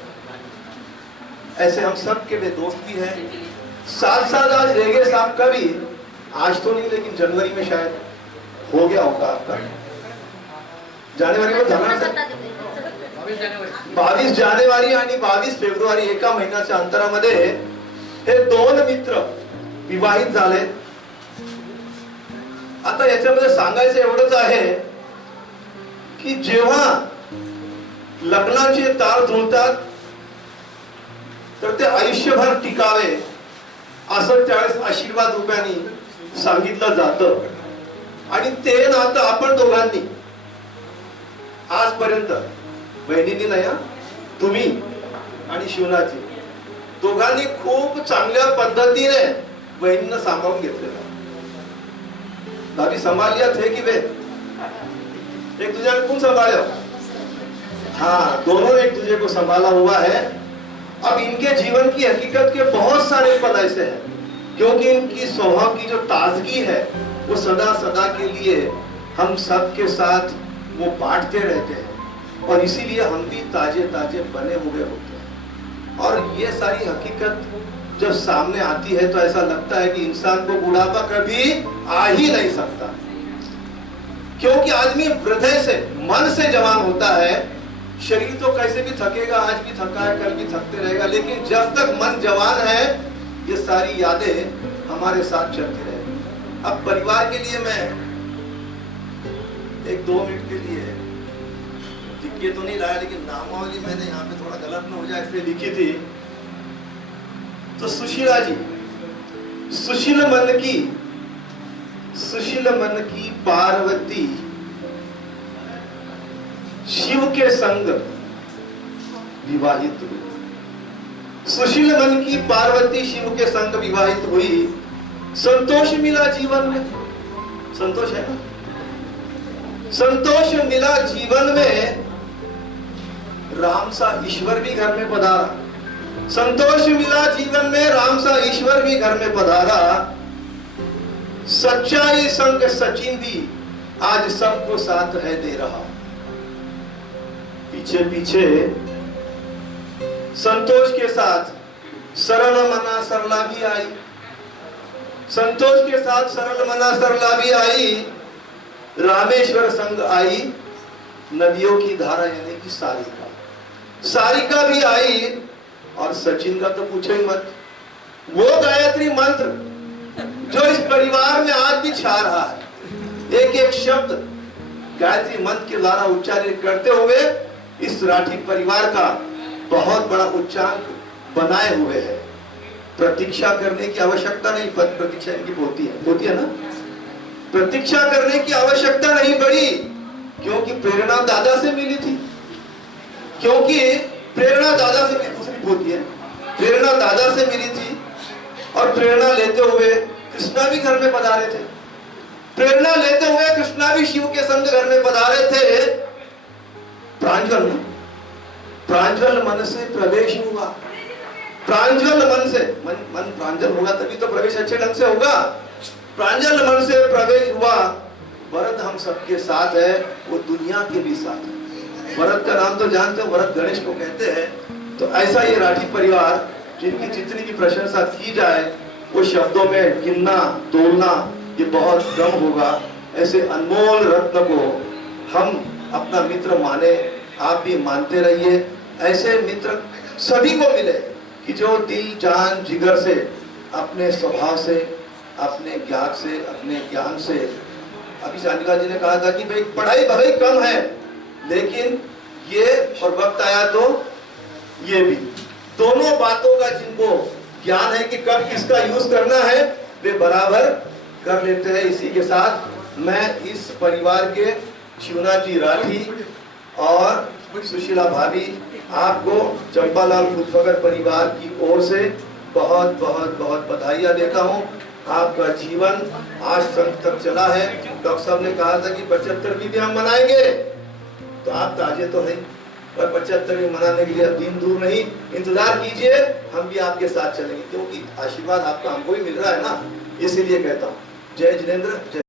ऐसे हम सब के वे दोस्त भी हैं। साथ आज रेगे साहब का भी, आज तो नहीं लेकिन जनवरी में शायद हो गया होगा आपका, जानेवारी को झाला 22 जानेवारी आणि 22 फेब्रुवारी एका महिन्याच्या अंतरामध्ये हे 2 मित्र विवाहित झाले आता याच्यामध्ये सांगायचं एवढंच आहे की जेव्हा लग्नाचे तार जुळतात तर ते आयुष्यभर टिकावे असं त्यावेळेस आशीर्वाद रूपाने सांगितलं जातं. आणि ते नातं आपण दोघांनी आजपर्यंत, बहिणींनी नाही हा, तुम्ही आणि शिवनाची दोघांनी खूप चांगल्या पद्धतीने बहिणींना सांभाळून घेतलेलं. भाभी संभालिया थे कि वे एक दूसरे को कौन संभाले? हाँ, दोनों एक दूसरे को संभाला हुआ है. अब इनके जीवन की हकीकत के बहुत सारे पल ऐसे हैं क्योंकि इनकी स्वभाव की जो ताजगी है वो सदा सदा के लिए हम सब के साथ वो बांटते रहते हैं और इसीलिए हम भी ताजे ताजे बने हुए होते हैं. और ये सारी हकीकत जब सामने आती है तो ऐसा लगता है कि इंसान को बुढ़ापा कभी आ ही नहीं सकता, क्योंकि आदमी हृदय से, मन से जवान होता है. शरीर तो कैसे भी थकेगा, आज भी थका है, कल भी थकते रहेगा, लेकिन जब तक मन जवान है ये सारी यादें हमारे साथ चलती रहेगी. अब परिवार के लिए मैं एक 2 मिनट के लिए लिख के तो नहीं लाया, लेकिन नामावली मैंने यहाँ पे थोड़ा गलत न हो जाए इसलिए लिखी थी. तो सुशीला जी, सुशील मन की पार्वती शिव के संग विवाहित हुई. सुशील मन की पार्वती शिव के संग विवाहित हुई. संतोष मिला जीवन में. संतोष है ना? संतोष मिला जीवन में. राम सा ईश्वर भी घर में पधारा. संतोष मिला जीवन में, राम सा ईश्वर भी घर में पधारा. सच्चाई संग सचिन भी आज सबको साथ है दे रहा. पीछे पीछे संतोष के साथ सरल मना सरला भी आई. संतोष के साथ सरल मना सरला भी आई. रामेश्वर संग आई नदियों की धारा यानी कि सारिका. सारिका भी आई. और सचिन का तो पूछो ही मत. वो गायत्री मंत्र जो इस परिवार में आज भी छा रहा है, एक एक शब्द गायत्री मंत्र के द्वारा उच्चारित करते हुए इस राठी परिवार का बहुत बड़ा उच्चांक बनाए हुए है. प्रतीक्षा करने की आवश्यकता नहीं, प्रतीक्षा इनकी होती है ना. प्रतीक्षा करने की आवश्यकता नहीं पड़ी क्योंकि प्रेरणा दादा से मिली थी. क्योंकि प्रेरणा दादा से मिली, दूसरी होती है, प्रेरणा दादा से मिली थी. और प्रेरणा लेते हुए कृष्णा भी घर में पधारे थे. प्रेरणा लेते हुए कृष्णा भी शिव के संग घर में पधारे थे. प्रांजल मन से प्रवेश हुआ. प्रांजल मन से, मन प्रांजल होगा तभी तो प्रवेश अच्छे ढंग से होगा. प्रांजल मन से प्रवेश हुआ. भरत हम सबके साथ है, वो दुनिया के भी साथ है. भरत का नाम तो जानते हो, भरत गणेश को कहते हैं. तो ऐसा ये राठी परिवार जिनकी जितनी भी प्रशंसा की जाए वो शब्दों में गिनना तोलना ये बहुत कम होगा. ऐसे अनमोल रत्न को हम अपना मित्र माने, आप भी मानते रहिए. ऐसे मित्र सभी को मिले कि जो दिल जान जिगर से, अपने स्वभाव से, अपने ज्ञान से, अपने ज्ञान से. अभी चांदिका जी ने कहा था कि भाई पढ़ाई भले कम है लेकिन ये और वक्त आया तो ये भी, दोनों बातों का जिनको ज्ञान है कि कब किसका यूज करना है वे बराबर कर लेते हैं. इसी के साथ मैं इस परिवार के शिवनाथ जी राठी और सुशीला भाभी आपको चंपालाल फुलफगर परिवार की ओर से बहुत बहुत बहुत बधाइयां देता हूं. आपका जीवन आज तक चला है. डॉक्टर साहब ने कहा था कि 75वीं भी हम मनाएंगे, तो आप ताजे तो हैं, पर 75वीं मनाने के लिए अब दिन दूर नहीं, इंतजार कीजिए. हम भी आपके साथ चलेंगे क्योंकि आशीर्वाद आपका हमको ही मिल रहा है ना, इसीलिए कहता हूँ. जय जिनेंद्र. जय